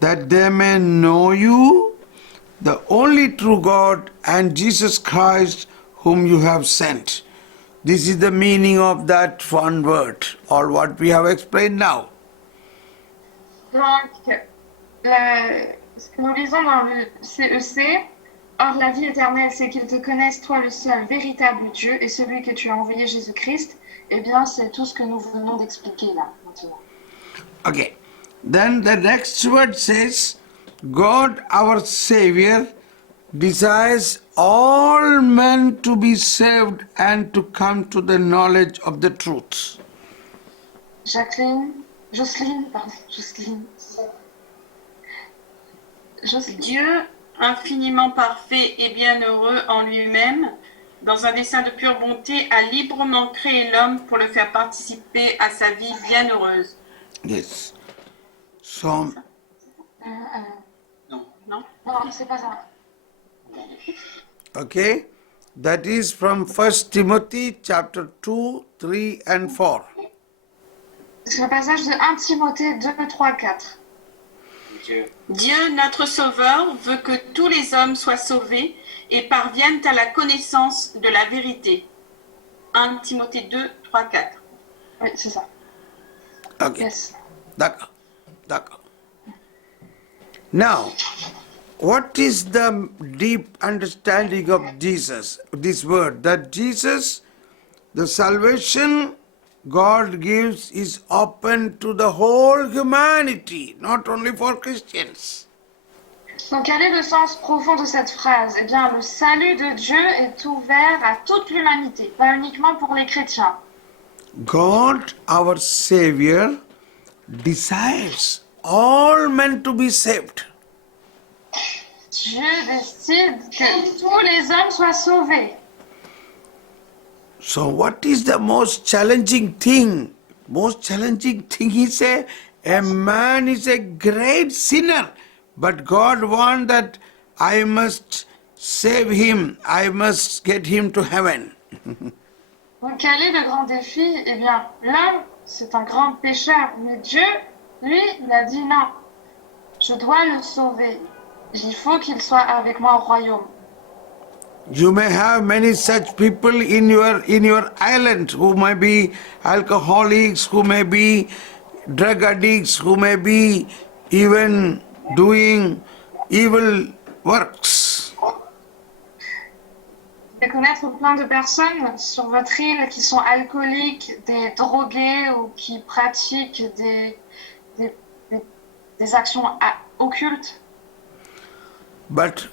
that they may know you, the only true God, and Jesus Christ, whom you have sent. This is the meaning of that one word, or what we have explained now. Donc, ce que nous lisons dans le CEC, or la vie éternelle, c'est qu'ils te connaissent, toi le seul véritable Dieu, et celui que tu as envoyé Jésus-Christ. Eh bien, c'est tout ce que nous venons d'expliquer là, maintenant. Okay. Then the next word says, God our Savior desires all men to be saved and to come to the knowledge of the truth. Jocelyne. Dieu, infiniment parfait et bienheureux en lui-même, dans un dessein de pure bonté, a librement créé l'homme pour le faire participer à sa vie bienheureuse. Yes. So, Non. Non? Non, c'est pas ça. okay, that is from 1 Timothy chapter 2, 3 and 4. C'est le passage de 1 Timothée 2, 3, 4. Dieu, notre Sauveur, veut que tous les hommes soient sauvés et parviennent à la connaissance de la vérité. 1 Timothée 2, 3, 4. Oui, c'est ça. Okay. Yes. D'accord. D'accord. Now, what is the deep understanding of Jesus, this word, that Jesus, the salvation God gives is open to the whole humanity, not only for Christians. Donc, quel est le sens profond de cette phrase? Eh bien, le salut de Dieu est ouvert à toute l'humanité, pas uniquement pour les chrétiens. God, our Savior, desires all men to be saved. Dieu décide que tous les hommes soient sauvés. So what is the most challenging thing? Most challenging thing is a man is a great sinner, but God wants that I must save him, I must get him to heaven. Donc, quel est le grand défi? Eh bien, l'homme, c'est un grand pécheur, mais Dieu, lui, il a dit non, je dois le sauver. Il faut qu'il soit avec moi au royaume. You may have many such people in your island who may be alcoholics, who may be drug addicts, who may be even doing evil works. Vous allez connaître plein de personnes sur votre île qui sont alcooliques, des drogués ou qui pratiquent des actions occultes. But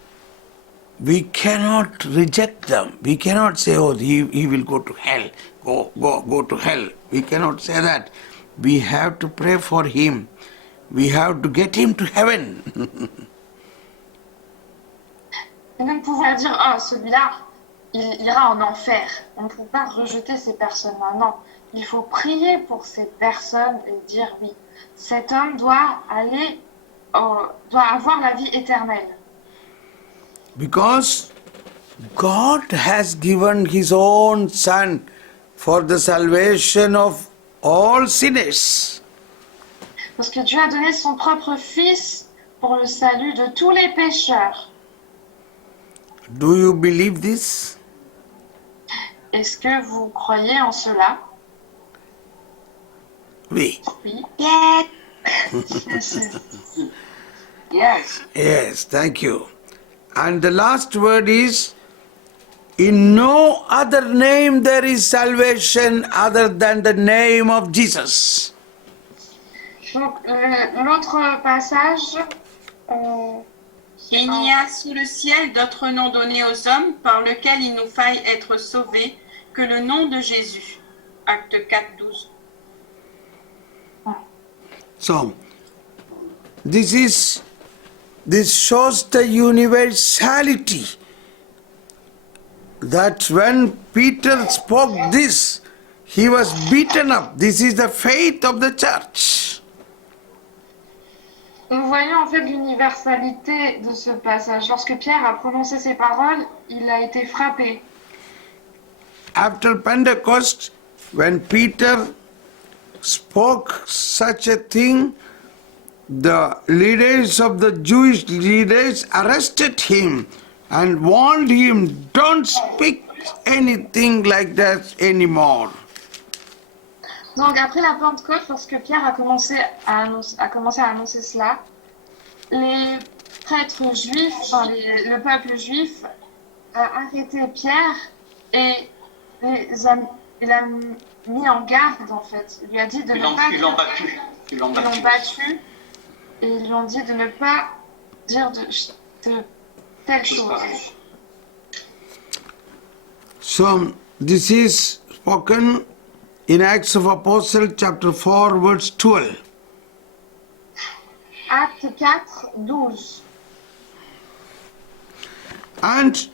we cannot reject them. We cannot say, oh, he will go to hell. Go to hell. We cannot say that. We have to pray for him. We have to get him to heaven. Et nous ne pouvons pas dire, ah, celui-là, il ira en enfer. On ne peut pas rejeter ces personnes-là. Non, il faut prier pour ces personnes et dire, oui, cet homme doit avoir la vie éternelle. Because God has given his own Son for the salvation of all sinners. Parce que Dieu a donné son propre Fils pour le salut de tous les pécheurs. Do you believe this? Est-ce que vous croyez en cela? Oui. Oui. Yes. Yes, thank you. And the last word is, in no other name there is salvation other than the name of Jesus. Donc, l'autre passage, Il n'y a sous le ciel d'autre nom donné aux hommes par lequel il nous faille être sauvés que le nom de Jésus. Acte 4, 12. So, this shows the universality that when Peter spoke this, he was beaten up. This is the faith of the church. nous voyons en fait l'universalité de ce passage. Lorsque Pierre a prononcé ces paroles, il a été frappé. After Pentecost, when Peter spoke such a thing, the leaders of the Jewish leaders arrested him and warned him, don't speak anything like that anymore. Donc après la Pentecôte, lorsque Pierre a commencé à annoncer cela, les prêtres juifs, le peuple juif a arrêté Pierre et il a mis en garde en fait. Il lui a dit de ne pas... Ils l'ont battu. Ils l'ont Ils l'ont battu et ils lui ont dit de ne pas dire de telle chose. So this is spoken in Acts of Apostles chapter 4 verse 12. Acte 4, 12. And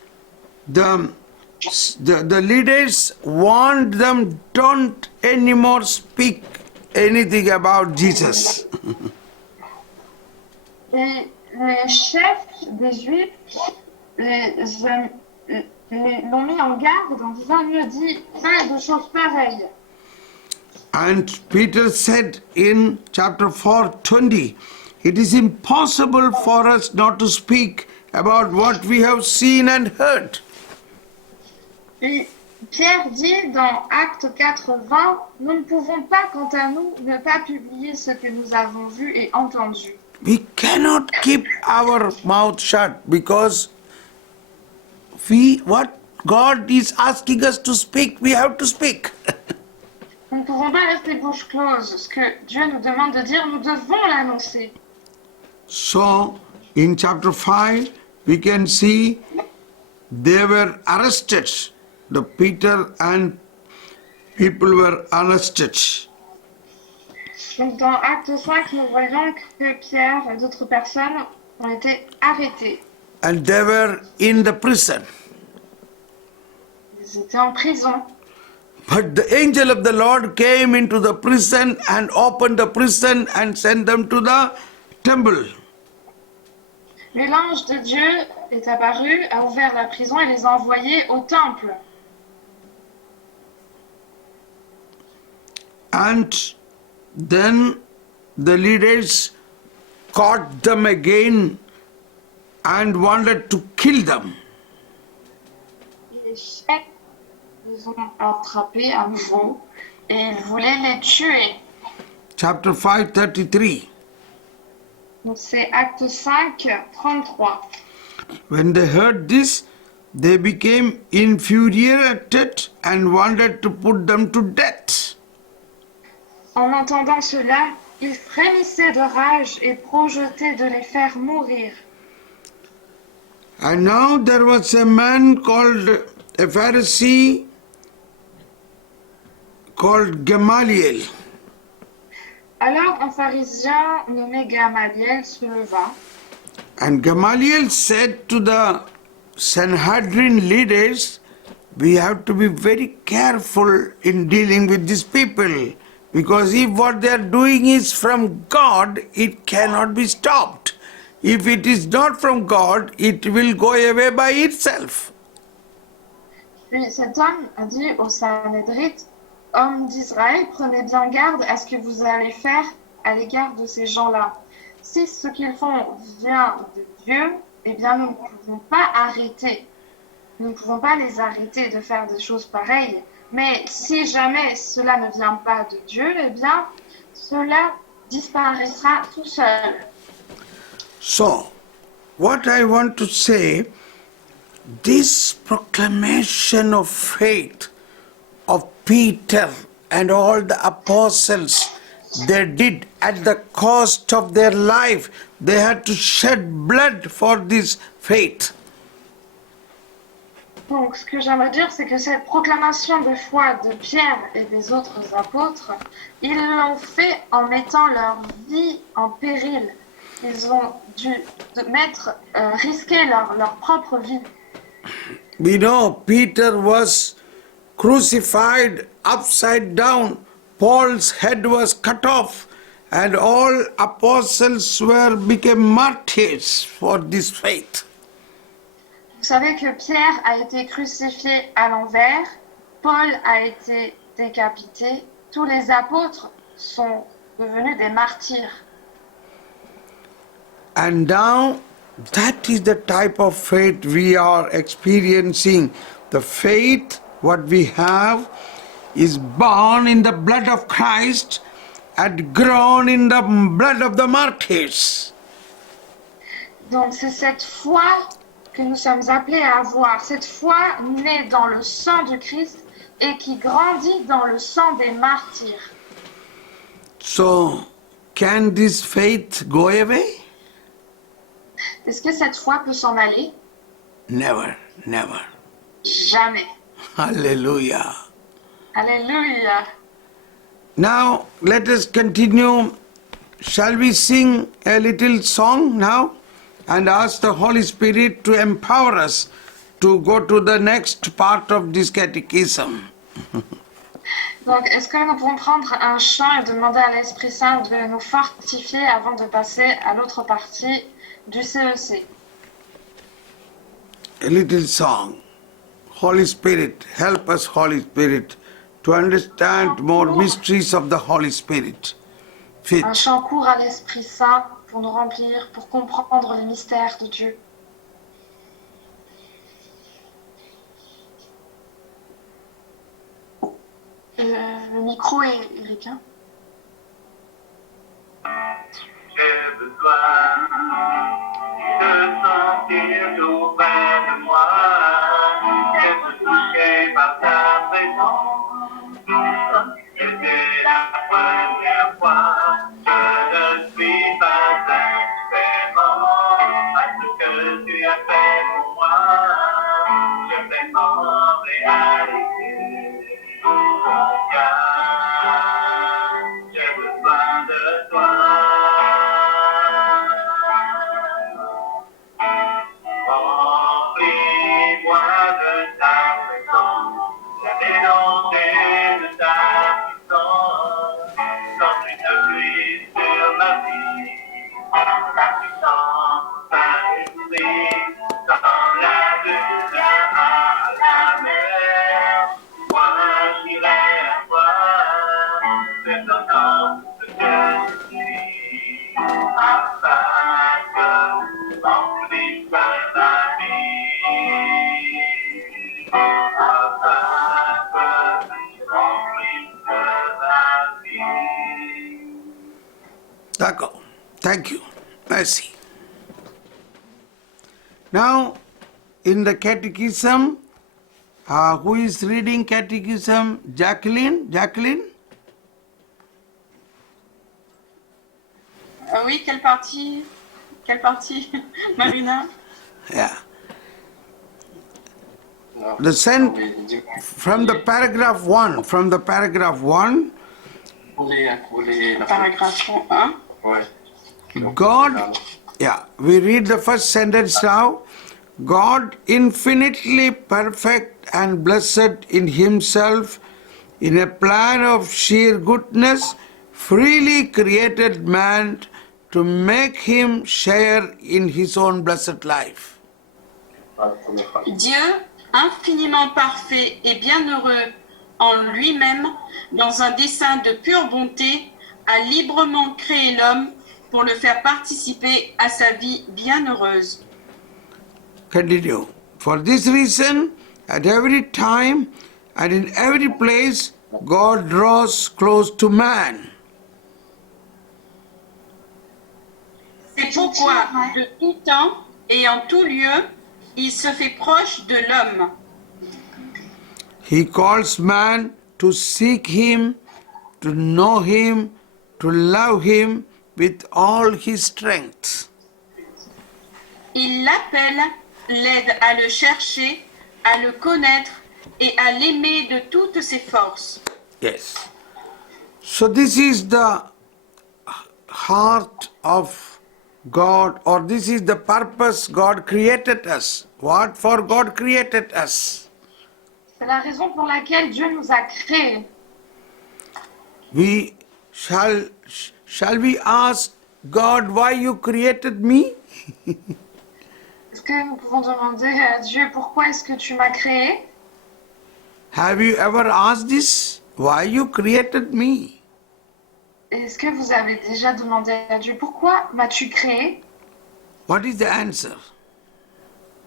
the leaders want them don't anymore speak anything about Jesus. Et les chefs des Juifs l'ont mis en garde en disant, lui a dit pas de choses pareilles. And Peter said in chapter 4:20, it is impossible for us not to speak about what we have seen and heard. Et Pierre dit dans Acte 4, 20, nous ne pouvons pas, quant à nous, ne pas publier ce que nous avons vu et entendu. We cannot keep our mouth shut because what God is asking us to speak, we have to speak. Nous ne pouvons pas rester bouche close. Ce que Dieu nous demande de dire, nous devons l'annoncer. So, in chapter 5, we can see they were arrested. The Peter and people were arrested. Donc dans Acte 5, nous voyons que Pierre et d'autres personnes ont été arrêtés. And they were in the prison. Ils étaient en prison. But the angel of the Lord came into the prison and opened the prison and sent them to the temple. Mais l'ange de Dieu est apparu, a ouvert la prison et les a envoyés au temple. And then the leaders caught them again and wanted to kill them. Les chefs les ont attrapés à nouveau et ils voulaient les tuer. Chapter 5:33. Donc c'est Acte 5, 33. When they heard this, they became infuriated and wanted to put them to death. En entendant cela, ils frémissaient de rage et projetaient de les faire mourir. And now there was a man called a Pharisee called Gamaliel. Alors un pharisien nommé Gamaliel se leva. And Gamaliel said to the Sanhedrin leaders, we have to be very careful in dealing with these people, because if what they are doing is from God, it cannot be stopped. If it is not from God, it will go away by itself. Puis cet homme a dit aux Sanhédrites, hommes d'Israël, prenez bien garde à ce que vous allez faire à l'égard de ces gens-là. Si ce qu'ils font vient de Dieu, eh bien nous ne pouvons pas arrêter. Nous ne pouvons pas les arrêter de faire des choses pareilles. Mais si jamais cela ne vient pas de Dieu, eh bien cela disparaîtra tout seul. So, what I want to say, this proclamation of faith of Peter and all the apostles, they did at the cost of their life. They had to shed blood for this faith. Donc, ce que j'aimerais dire, c'est que cette proclamation de foi de Pierre et des autres apôtres, ils l'ont fait en mettant leur vie en péril. Ils ont dû risquer leur propre vie. We know Peter was crucified upside down. Paul's head was cut off, and all apostles became martyrs for this faith. Vous savez que Pierre a été crucifié à l'envers, Paul a été décapité, tous les apôtres sont devenus des martyrs. And now that is the type of faith we are experiencing. The faith what we have is born in the blood of Christ and grown in the blood of the martyrs. Donc c'est cette foi que nous sommes appelés à avoir, cette foi née dans le sang de Christ et qui grandit dans le sang des martyrs. So, can this faith go away? Est-ce que cette foi peut s'en aller? Never, never. Jamais. Hallelujah. Alléluia. Now, let us continue. Shall we sing a little song now and ask the Holy Spirit to empower us to go to the next part of this catechism? Donc, est-ce que nous pouvons prendre un chant et demander à l'Esprit Saint de nous fortifier avant de passer à l'autre partie du CEC? A little song. Holy Spirit, help us, Holy Spirit, to understand more mysteries of the Holy Spirit. Faith. Un chant court à l'Esprit Saint pour nous remplir, pour comprendre les mystères de Dieu. Le micro est Eric. Hein? J'ai besoin de sentir tout près de moi, d'être touché par ta présence. C'était la première fois, je ne suis pas indifférent à ce que tu as fait pour moi. Je fais en réalité confiance. J'ai besoin de toi. Remplis-moi de ta présence, dénoncé de ta puissance, comme une pluie sur ma vie, la puissance de Saint-Esprit, dans la lumière à la mer. Moi j'irai à toi, de ton nom, de que je suis, afin que remplisse ma vie, afin que remplisse ma vie. D'accord. Thank you. Merci. Now, in the catechism, who is reading catechism? Jacqueline? Jacqueline? Oui, quelle partie? Quelle partie, Marina? Yeah. The from the paragraph 1, Paragraphe 1. Ouais. God, yeah, we read the first sentence now. God, infinitely perfect and blessed in Himself, in a plan of sheer goodness, freely created man to make him share in His own blessed life. Dieu, infiniment parfait et bienheureux en lui-même, dans un dessein de pure bonté, a librement créé l'homme pour le faire participer à sa vie bienheureuse. Continue. For this reason, at every time and in every place, God draws close to man. C'est pourquoi, de tout temps et en tout lieu, il se fait proche de l'homme. He calls man to seek Him, to know Him, to love Him with all his strength. Il l'appelle, l'aide à le chercher, à le connaître et à l'aimer de toutes ses forces. Yes. So this is the heart of God, or this is the purpose God created us. What for God created us? C'est la raison pour laquelle Dieu nous a créés. We shall we ask God why you created me? Est-ce que nous pouvons demander à Dieu pourquoi est-ce que tu m'as créé? Have you ever asked this? Why you created me? Est-ce que vous avez déjà demandé à Dieu pourquoi m'as-tu créé? What is the answer?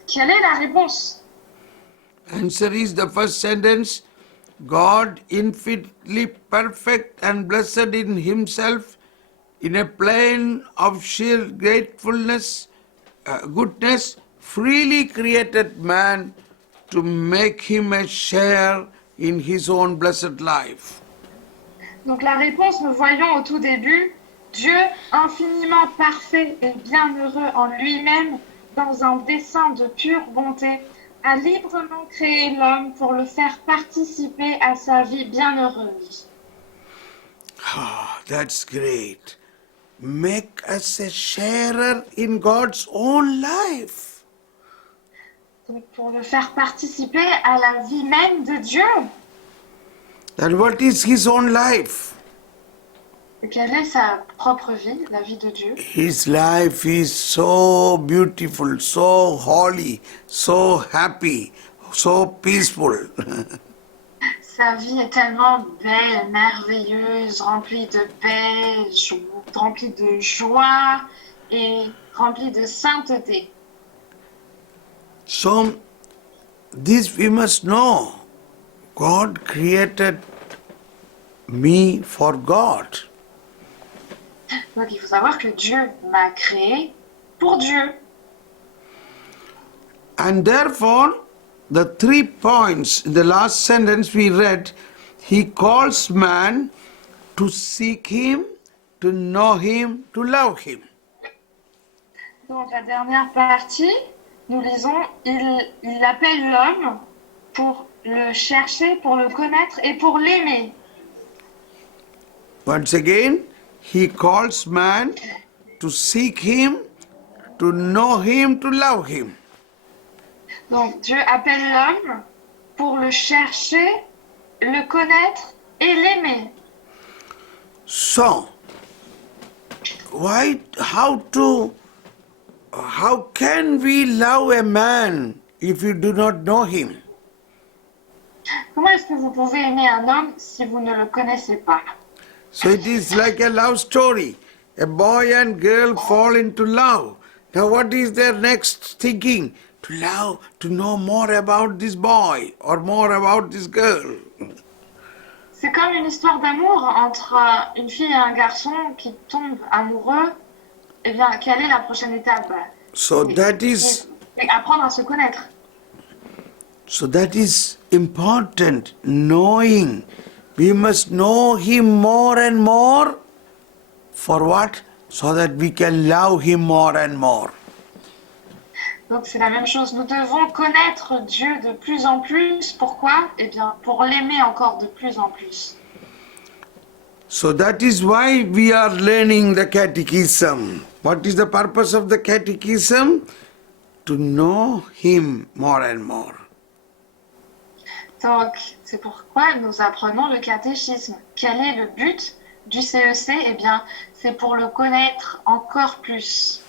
Quelle est la réponse? Answer is the first sentence. God infinitely perfect and blessed in himself, in a plane of sheer gratefulness, goodness, freely created man to make him a share in his own blessed life. Donc la réponse, nous voyons au tout début, Dieu infiniment parfait et bienheureux en lui-même, dans un dessein de pure bonté, a librement créé l'homme pour le faire participer à sa vie bienheureuse. Ah, that's great. Make us a sharer in God's own life. Donc pour le faire participer à la vie même de Dieu. And what is his own life? Et quelle est sa propre vie, la vie de Dieu? His life is so beautiful, so holy, so happy, so peaceful. Sa vie est tellement belle, merveilleuse, remplie de paix, remplie de joie et remplie de sainteté. So, this we must know. God created me for God. Donc il faut savoir que Dieu m'a créé pour Dieu. And therefore, the 3 points in the last sentence we read, he calls man to seek him, to know him, to love him. Donc la dernière partie, nous lisons, il appelle l'homme pour le chercher, pour le connaître et pour l'aimer. Once again, he calls man to seek him, to know him, to love him. Donc Dieu appelle l'homme pour le chercher, le connaître et l'aimer. So, how can we love a man if you do not know him? Comment est-ce que vous pouvez aimer un homme si vous ne le connaissez pas? So it is like a love story. A boy and girl fall into love. Now what is their next thinking? To love, to know more about this boy or more about this girl. C'est comme une histoire d'amour entre une fille et un garçon qui tombent amoureux. Eh bien, quelle est la prochaine étape? So that is C'est apprendre à se connaître. important, knowing. We must know him more and more. For what? So that we can love him more and more. Donc c'est la même chose. Nous devons connaître Dieu de plus en plus. Pourquoi? Eh bien, pour l'aimer encore de plus en plus. So that is why we are learning the catechism. What is the purpose of the catechism? To know him more and more. Donc c'est pourquoi nous apprenons le catéchisme. Quel est le but du CEC? Eh bien, c'est pour le connaître encore plus.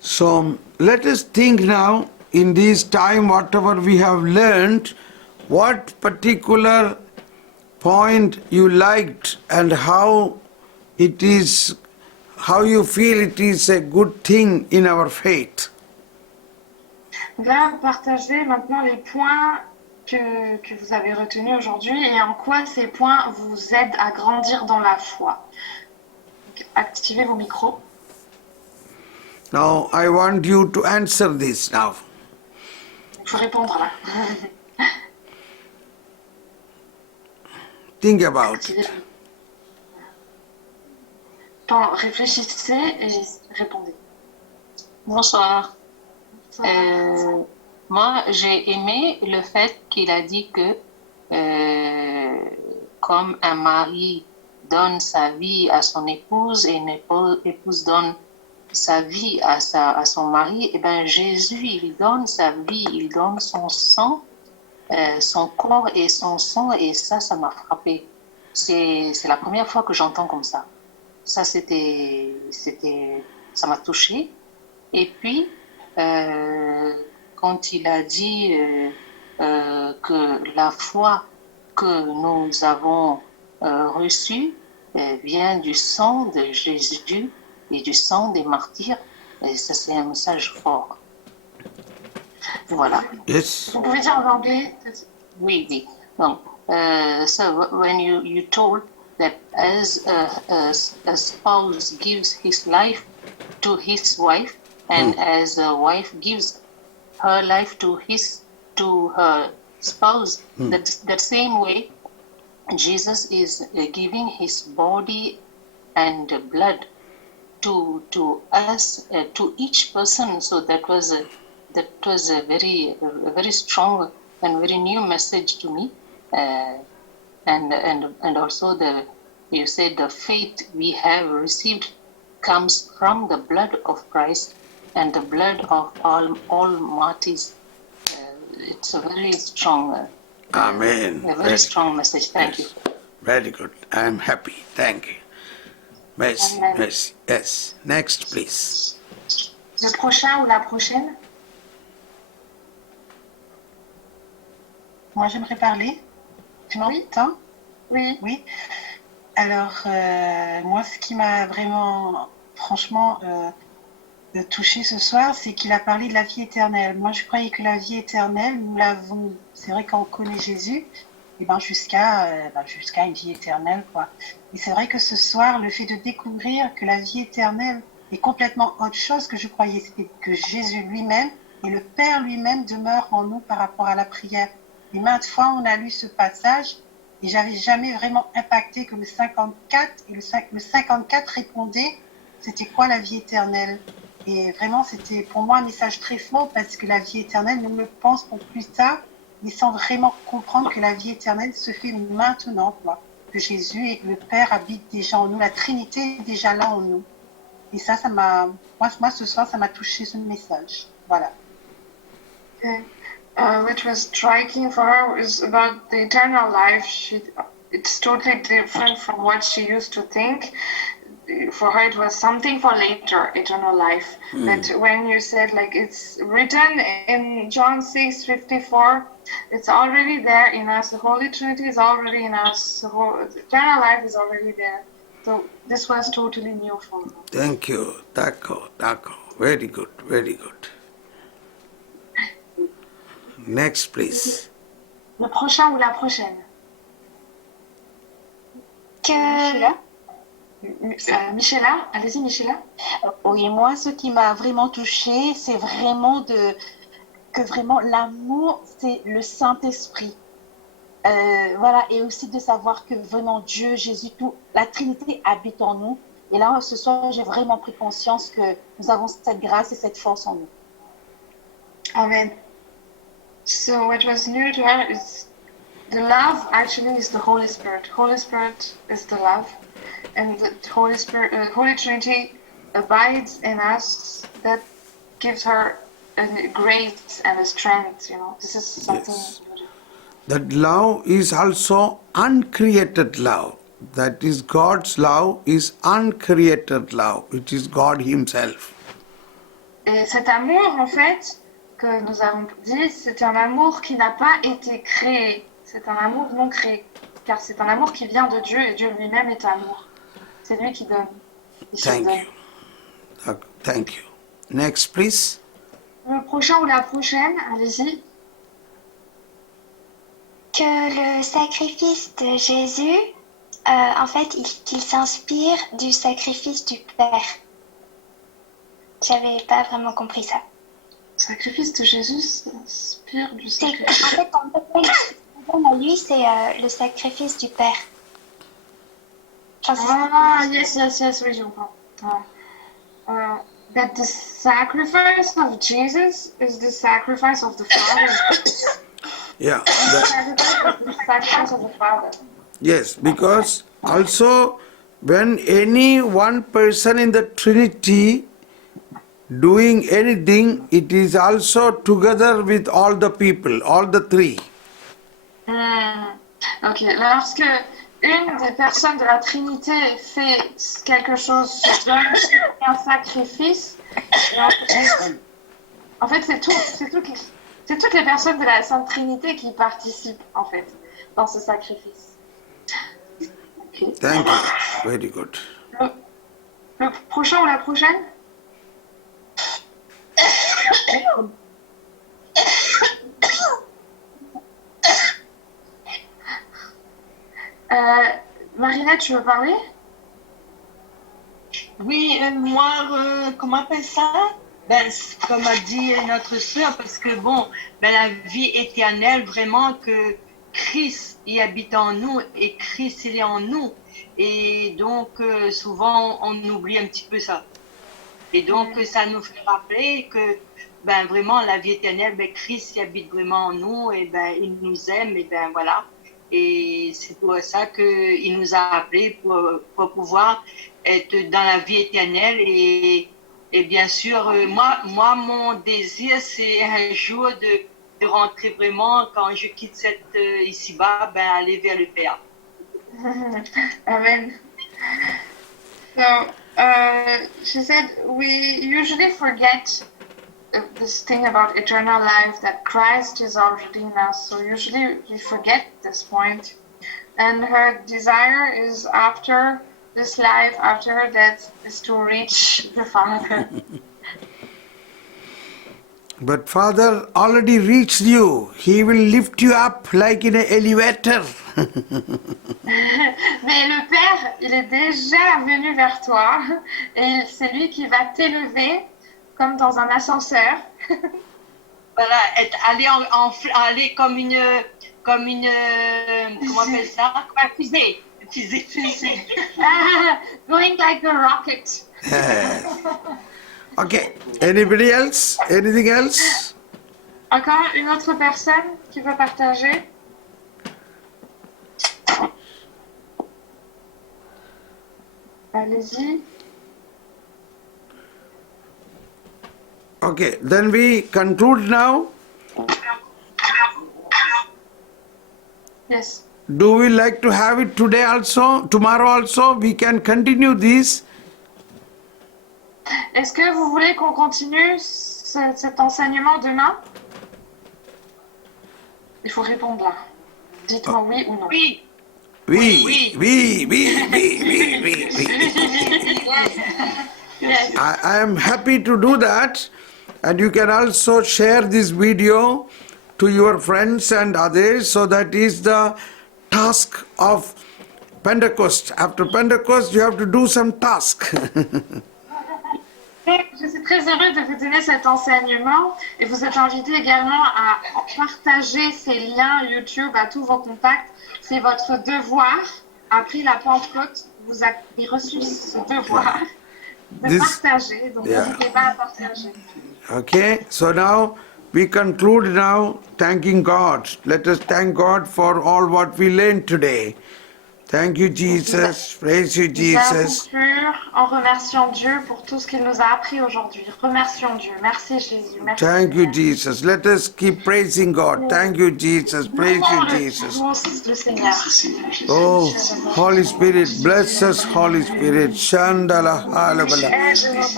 So let us think now, in this time, whatever we have learned, what particular point you liked and how you feel it is a good thing in our faith. Donc là, partagez maintenant les points que vous avez retenus aujourd'hui et en quoi ces points vous aident à grandir dans la foi. Donc, activez vos micros. Now I want you to answer this now. Il faut répondre là. Think about Activez it. Réfléchissez et répondez. Bonsoir. Moi, j'ai aimé le fait qu'il a dit que comme un mari donne sa vie à son épouse et une épouse donne sa vie à son mari, et ben Jésus, il donne sa vie, il donne son sang, son corps et son sang, et ça m'a frappé. C'est la première fois que j'entends comme ça. Ça, ça m'a touchée. Et puis, quand il a dit que la foi que nous avons reçue vient du sang de Jésus et du sang des martyrs, et ça c'est un message fort. Voilà. Yes. Vous pouvez dire en anglais? Oui. Donc, so when you told that as a spouse gives his life to his wife, and as a wife gives her life to her spouse, that same way Jesus is giving his body and blood to us, to each person. So that was a very strong and very new message to me. And also you said the faith we have received comes from the blood of Christ and the blood of all martyrs. It's a very strong, Amen. a very strong message. Thank you. Very good. I am happy. Thank you. Merci. Amen. Merci. Yes. Next, please. Le prochain ou la prochaine? Moi, j'aimerais parler. Tu m'entends? Oui. Oui. Alors, moi, ce qui m'a vraiment, franchement, touché ce soir, c'est qu'il a parlé de la vie éternelle. Moi, je croyais que la vie éternelle, nous l'avons. C'est vrai quand on connaît Jésus, et ben jusqu'à une vie éternelle, quoi. Et c'est vrai que ce soir, le fait de découvrir que la vie éternelle est complètement autre chose que je croyais, c'était que Jésus lui-même et le Père lui-même demeurent en nous par rapport à la prière. Et maintes fois, on a lu ce passage et j'avais jamais vraiment impacté que le 54 et le 54 répondait, c'était quoi la vie éternelle? Et vraiment, c'était pour moi un message très fort parce que la vie éternelle, nous le pensons pour plus tard, mais sans vraiment comprendre que la vie éternelle se fait maintenant, quoi. Que Jésus et que le Père habitent déjà en nous, la Trinité est déjà là en nous. Et ça m'a, moi ce soir, ça m'a touché ce message. Voilà. Which was striking for her is about the eternal life. It's totally different from what she used to think. For her, it was something for later, eternal life. But when you said, like, it's written in John 6:54, it's already there in us. The Holy Trinity is already in us. The eternal life is already there. So this was totally new for me. Thank you. D'accord. Very good. Very good. Next, please. Le prochain ou la prochaine? Michela, allez-y Michela. Oui, moi, ce qui m'a vraiment touchée, c'est vraiment que vraiment l'amour, c'est le Saint-Esprit. Voilà, et aussi de savoir que venant Dieu, Jésus, tout, la Trinité habite en nous. Et là, ce soir, j'ai vraiment pris conscience que nous avons cette grâce et cette force en nous. Amen. So what was new to her is the love actually is the Holy Spirit. Holy Spirit is the love. And the Holy Spirit, Holy Trinity abides in us. That gives her a grace and a strength. You know, this is something. Yes. That love is also uncreated love. That is God's love is uncreated love. It is God Himself. Et cet amour, en fait, que nous avons dit, c'est un amour qui n'a pas été créé. C'est un amour non créé. Car c'est un amour qui vient de Dieu et Dieu lui-même est amour. C'est lui qui donne. Thank you. Thank you. Next, please. Le prochain ou la prochaine, allez-y. Que le sacrifice de Jésus, en fait, qu'il s'inspire du sacrifice du Père. J'avais pas vraiment compris ça. Le sacrifice de Jésus s'inspire du sacrifice. En fait, à lui, c'est le sacrifice du Père. Yes, oui, je comprends. That the sacrifice of Jesus is the sacrifice of the Father. Yeah. The sacrifice of the Father. Yes, because also when any one person in the Trinity doing anything, it is also together with all the people, all the three. Ok, lorsque une des personnes de la Trinité fait quelque chose, se donne un sacrifice, en fait c'est toutes les personnes de la Sainte Trinité qui participent en fait dans ce sacrifice. Okay. Thank you. Very good. Le prochain ou la prochaine? Marinette, tu veux parler? Oui, moi, comment on appelle ça? Ben, comme a dit notre sœur, parce que bon, ben, la vie éternelle, vraiment que Christ y habite en nous et Christ il est en nous. Et donc, souvent, on oublie un petit peu ça. Et donc, ça nous fait rappeler que ben, vraiment, la vie éternelle, ben, Christ y habite vraiment en nous et ben, il nous aime et ben voilà. Et c'est pour ça qu'il nous a appelés pour pouvoir être dans la vie éternelle. Et bien sûr, moi, mon désir, c'est un jour de rentrer vraiment, quand je quitte cette ici-bas, ben, aller vers le Père. Amen. So, she said, we usually forget this thing about eternal life, that Christ is already in us. So usually we forget this point. And her desire is after this life, after her death, is to reach the Father. But Father already reached you. He will lift you up like in an elevator. Mais le Père, il est déjà venu vers toi et c'est lui qui va t'élever comme dans un ascenseur. Voilà, aller comme une comment on appelle ça? Comme une fusée. Fusée. Going like a rocket. Okay. Anybody else? Anything else? Encore une autre personne qui veut partager? Allez-y. Okay. Then we conclude now. Yes. Do we like to have it today also? Tomorrow also? We can continue this. Est-ce que vous voulez qu'on continue cet enseignement demain? Il faut répondre là. Dites-moi oui ou non. Oui. We. Yes. I am happy to do that, and you can also share this video to your friends and others. So that is the task of Pentecost. After Pentecost, you have to do some task. Je suis très heureuse de vous donner cet enseignement et vous êtes invités également à partager ces liens YouTube à tous vos contacts. C'est votre devoir. Après la Pentecôte, vous avez reçu ce devoir de partager. Donc n'hésitez pas à partager. Okay, so now we conclude now thanking God. Let us thank God for all what we learned today. Thank you, Jesus. Praise you, Nous allons Jesus. conclure en remerciant Dieu pour tout ce qu'il nous a appris aujourd'hui. Remercions Dieu. Merci Jésus. Merci. Thank you, Seigneur. Jesus. Let us keep praising God. Thank you, Jesus. Praise you, Jesus. Louons le Seigneur. Oh, Holy Spirit, bless us, Holy Spirit. Shandala halabala.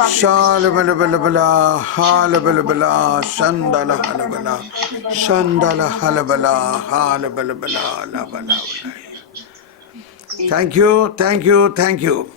Shalabalabala halabala. Shandala halabala. Shandala halabala. Halabalabala. Thank you, thank you, thank you.